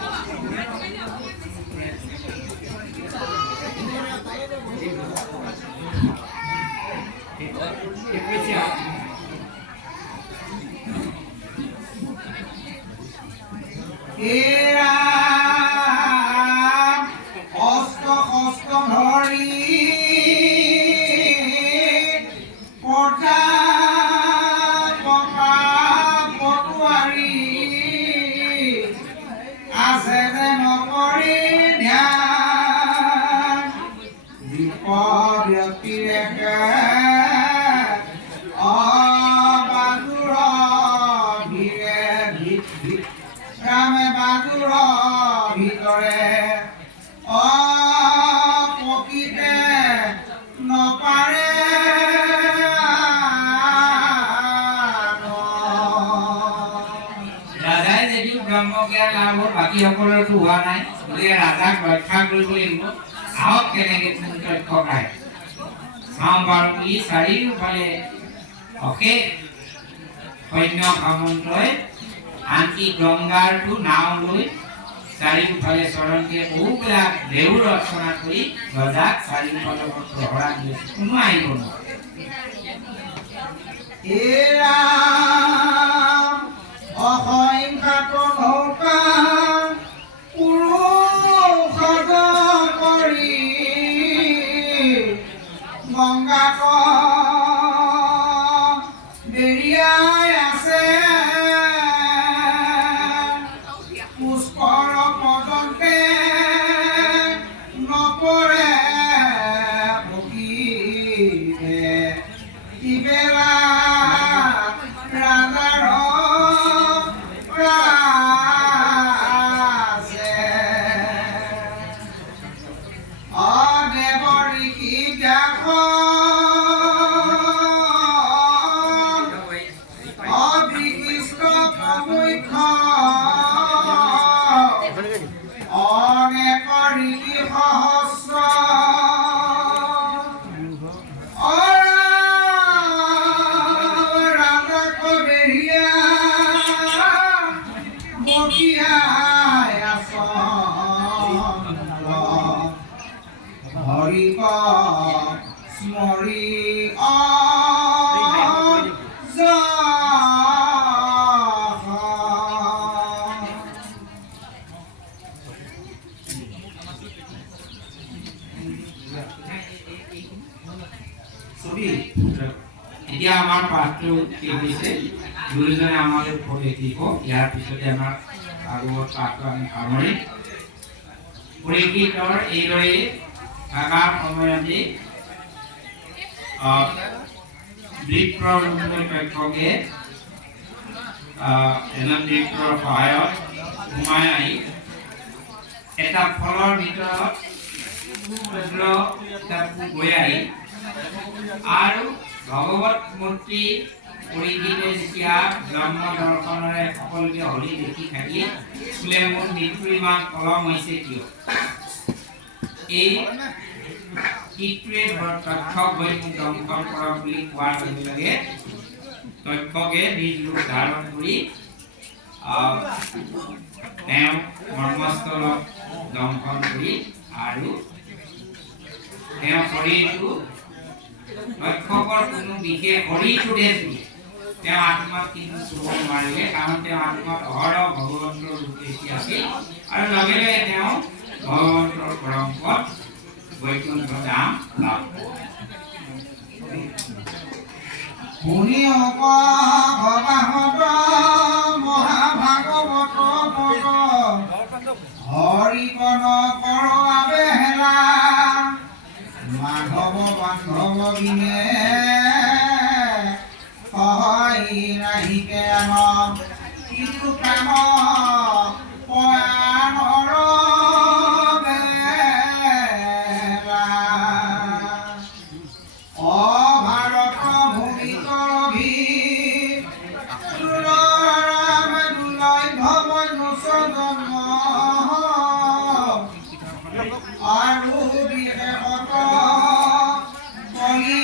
ব্ৰহ্মজ্ঞান লাভ হ'ল, বাকীসকলৰতো হোৱা নাই। গতিকে ৰাজাক ৰক্ষা কৰিব লাগিব। আহক কেনেকে তথ্য পায় চাওঁ বাৰু বুলি চাৰিওফালে অশেষ সৈন্য সামন্তই আনকি গংগাৰটো নাও লৈ চাৰিওফালে চৰণীয়ে বহুবিলাক দেউৰ ৰচনা কৰি ৰজাক চাৰিওফালৰ প্ৰহৰা দিছে। কোনো আহিব নোৱাৰে। অসংখ্যাত নৌকা পুৰুষত কৰি গংগাত বেৰিয়াই আছে পুষ্কৰ পৰ্যন্তে নপৰে পক্ষীয়ে ইবেলা ৰাজাৰ এতিয়া আমাৰ পাঠটো কি হৈছে গুৰুজনে আমালৈ উপদেশ দিব। ইয়াৰ পিছতে আমাৰ ভাগৱত পাঠটো আমি সামৰিম। পৰীক্ষিতৰ এইদৰে থকাৰ সময়তে বিপ্ৰৰ পক্ষকে এজন বিপ্ৰৰ সহায়ত সোমাই আহি এটা ফলৰ ভিতৰত গৈ আহি আৰু ভগৱত মূৰ্তি পৰীক্ষিতে যেতিয়া ব্ৰহ্ম দৰ্শনেৰে সকলোকে হৰি দেখি থাকি বোলে মোৰ মৃত্যুৰ ইমান পলম হৈছে কিয়? এই পিতৃয়ে তক্ষক হৈ মোক দংশন কৰক বুলি কোৱাৰ লগে লগে তক্ষকে নিজ ৰূপ ধাৰণ কৰি তেওঁ মৰ্মস্থলক দংশন কৰি আৰু তেওঁ শৰীৰটো তক্ষকৰ কোনো বিশেষ শৰীৰটোতে তেওঁ আত্মাক কিন্তু চুব নোৱাৰিলে, কাৰণ তেওঁ আত্মাত অহৰহ ভগৱন্তৰ ৰূপ দেখি আছিল আৰু লগে লগে তেওঁ ভগৱন্তৰ পৰম পদ বৈকুণ্ঠ ধাম লাভ শুনি মহাভাগৱত পদ হৰিকণ কৰবাবে হেলা মাধৱ বান্ধৱ বিনে প্ৰাণ ইটো প্ৰাণ পয়ানৰ বেলা অ ভাৰত ভূমি কৰভি ৰাম দুলাই ভৱ সদন আৰু বিশেষত কলি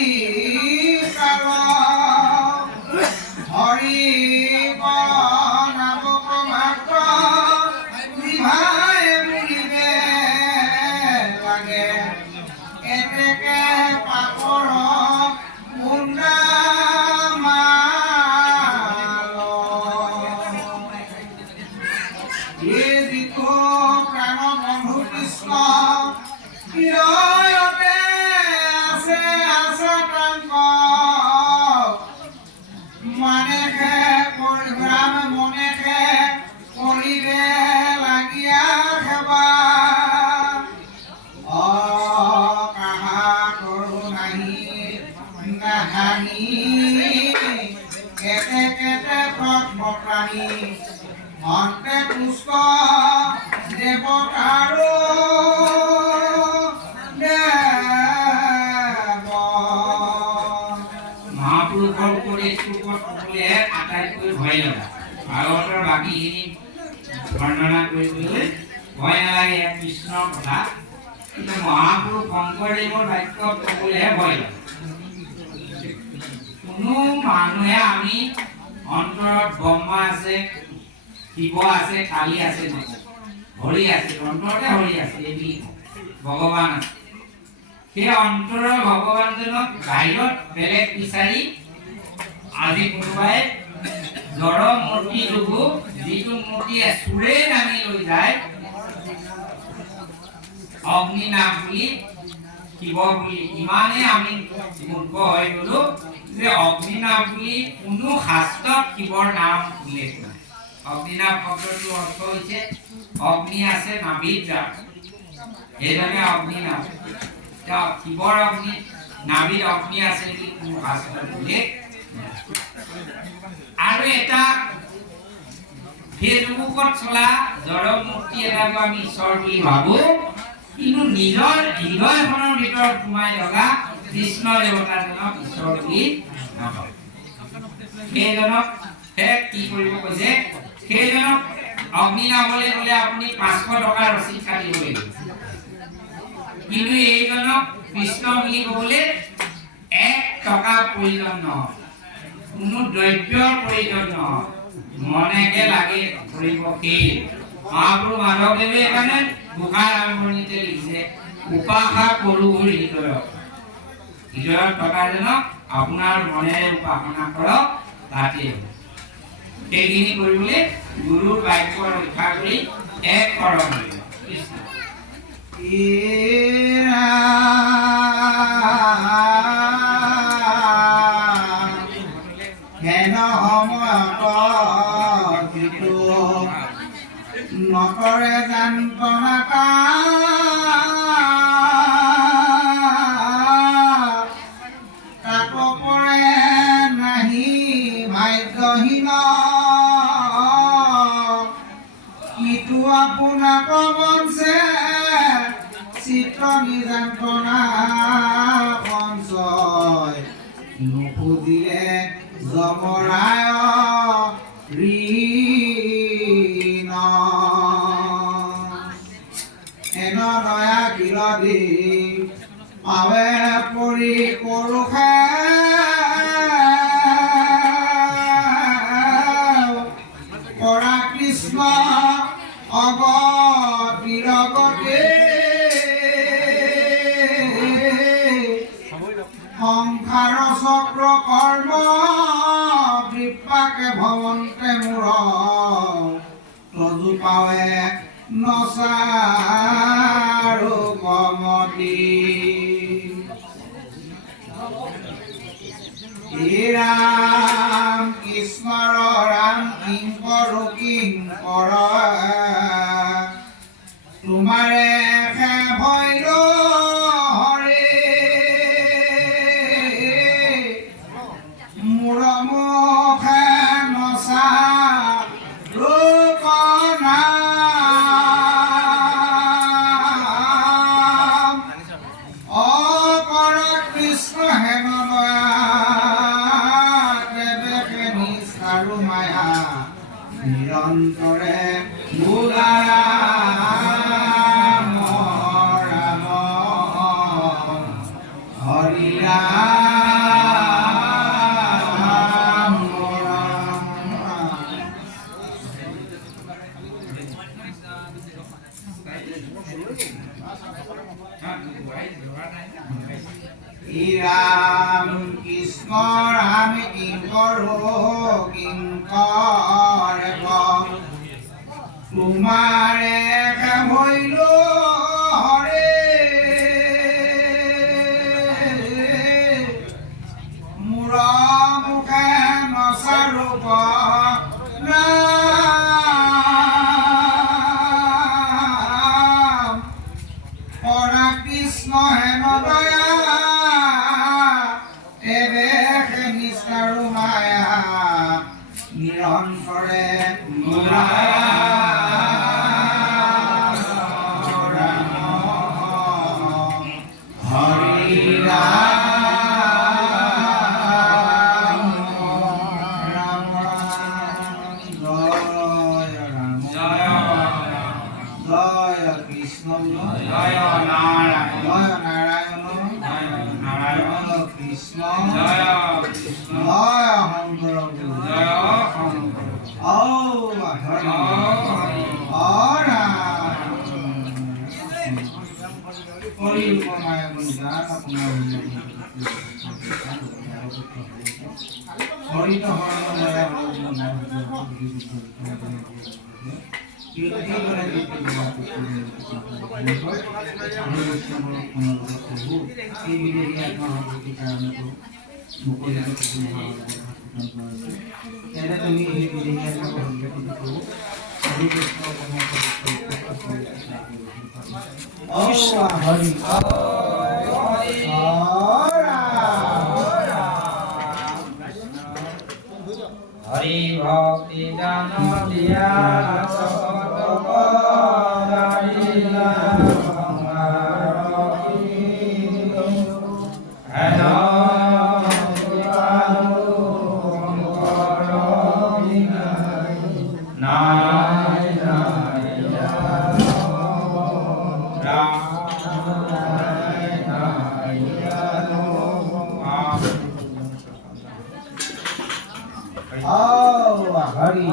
কাল হৰি নাম মাত্ৰ জিভাই বুলিবে লাগে এতেকে পাপৰ মুণ্ডা যিটো প্ৰাণ বন্ধু কৃষ্ণ হৃদয়তে আছে আছে প্ৰাণ মানেকে ৰাম মনেকে কৰিবে লাগিয়া সেৱা কাহা কৰো নাহি নাহানি কেতে কেতে প্ৰাণী অন্তে পুষ্প দেৱতাৰো মহাপুৰুষৰ উপদেশটোৰ ওপৰত ক'বলৈ আটাইতকৈ ভয় লগা ভাগৱতৰ বাকীখিনি বৰ্ণনা কৰিবলৈ ভয় নালাগে কৃষ্ণৰ কথা কিন্তু মহাপুৰুষ শংকৰদেৱৰ বাক্যত ক'বলৈহে ভয় লাগে কোনো মানুহে আমি অন্তৰত ব্ৰহ্মা আছে শিৱ আছে কালী আছে হৰি আছে অন্তৰতে হৰি আছে এই ভগৱান আছে সেই অন্তৰৰ ভগৱানজনক বাহিৰত বেলেগ বিচাৰি আজি কোনোবাই জড় মূৰ্তি যোগু যিটো মূৰ্তিয়ে চোৰে নামি লৈ যায় অগ্নি নাম বুলি শিৱ বুলি ইমানেই আমি মূৰ্খ হৈ গলো যে অগ্নি নাম বুলি কোনো শাস্ত্ৰত শিৱৰ নাম উল্লেখ নাই অগ্নিনাভ শব্দটোৰ অৰ্থ হৈছে অগ্নি আছে নাভিত যাৰ সেইজনে অগ্নিনাভ শিৱৰ অগ্নি নাভিত অগ্নি আছে বুলি কোনো শাস্ত্ৰত উল্লেখ আৰু এটা ফেচবুকত চলা জড় মূৰ্তি এটাকো আমি ঈশ্বৰ বুলি ভাবো কিন্তু নিজৰ হৃদয়খনৰ ভিতৰত সোমাই লগা কৃষ্ণ দেৱতাজনক ঈশ্বৰ বুলি নাভাবে সেইজনক কি কৰিব কৈছে সেইজনক অগ্নি নামলৈ গ'লে আপুনি 500 টকাৰ ৰচিদ কাটিব লাগিব কিন্তু এইজনক কৃষ্ণ বুলি ক'বলৈ 1 টকা প্ৰয়োজন নহয় কোনো দ্ৰব্যৰ প্ৰয়োজন নহয় মনেকে লাগে কৰিব সেই মহাপুৰুষ মাধৱদেৱে সেইকাৰণে গোসাঁই আৰম্ভণিতে লিখিছে উপাসা কৰো হৃদয়ত থকাজনক আপোনাৰ মনেৰে উপাসনা কৰক তাতে সেইখিনি কৰিবলৈ গুৰুৰ বাক্য ৰক্ষা কৰি এক কৰম নকৰে যান্তনা তাকো পৰে নাহি ভাগ্যহীন কিটো আপোনাক বঞ্চে চিত্ৰ নিজান্তনা সঞ্চয় নুসুধিলে যমৰায় ঋণ এন নয়া কিলদি পাৱে পৰি পৰুষে পৰা কৃষ্ণ অৱতীৰগতে সংসাৰ চক্ৰ কৰ্ম বিপাকে ভৱন্তে মূৰ তজু পাৱে নচাৰো কমতি ৰাম কৃষ্ণৰ ৰাম কিংকৰ কিংকৰ তোমাৰে ভৈৰ হৰে মোৰ মুখে নচা নিৰন্তৰে বোলা ৰাম ৰাম হৰি ৰাম ৰাম কৃষ্ণ ৰাম কিংকৰ কিংকৰ তোমাৰে ভৈল হৰে মূৰ মুখে নচাৰূপ নাম পৰা কৃষ্ণ হেম দয়া নিৰন্তৰে ৰাম হৰি ৰাম ৰাম জয় কৃষ্ণ জয় নাৰায়ণ নাৰায়ণ কৃষ্ণ জয় শংকৰ হৰি ভক্তি দান দিয়া হৰি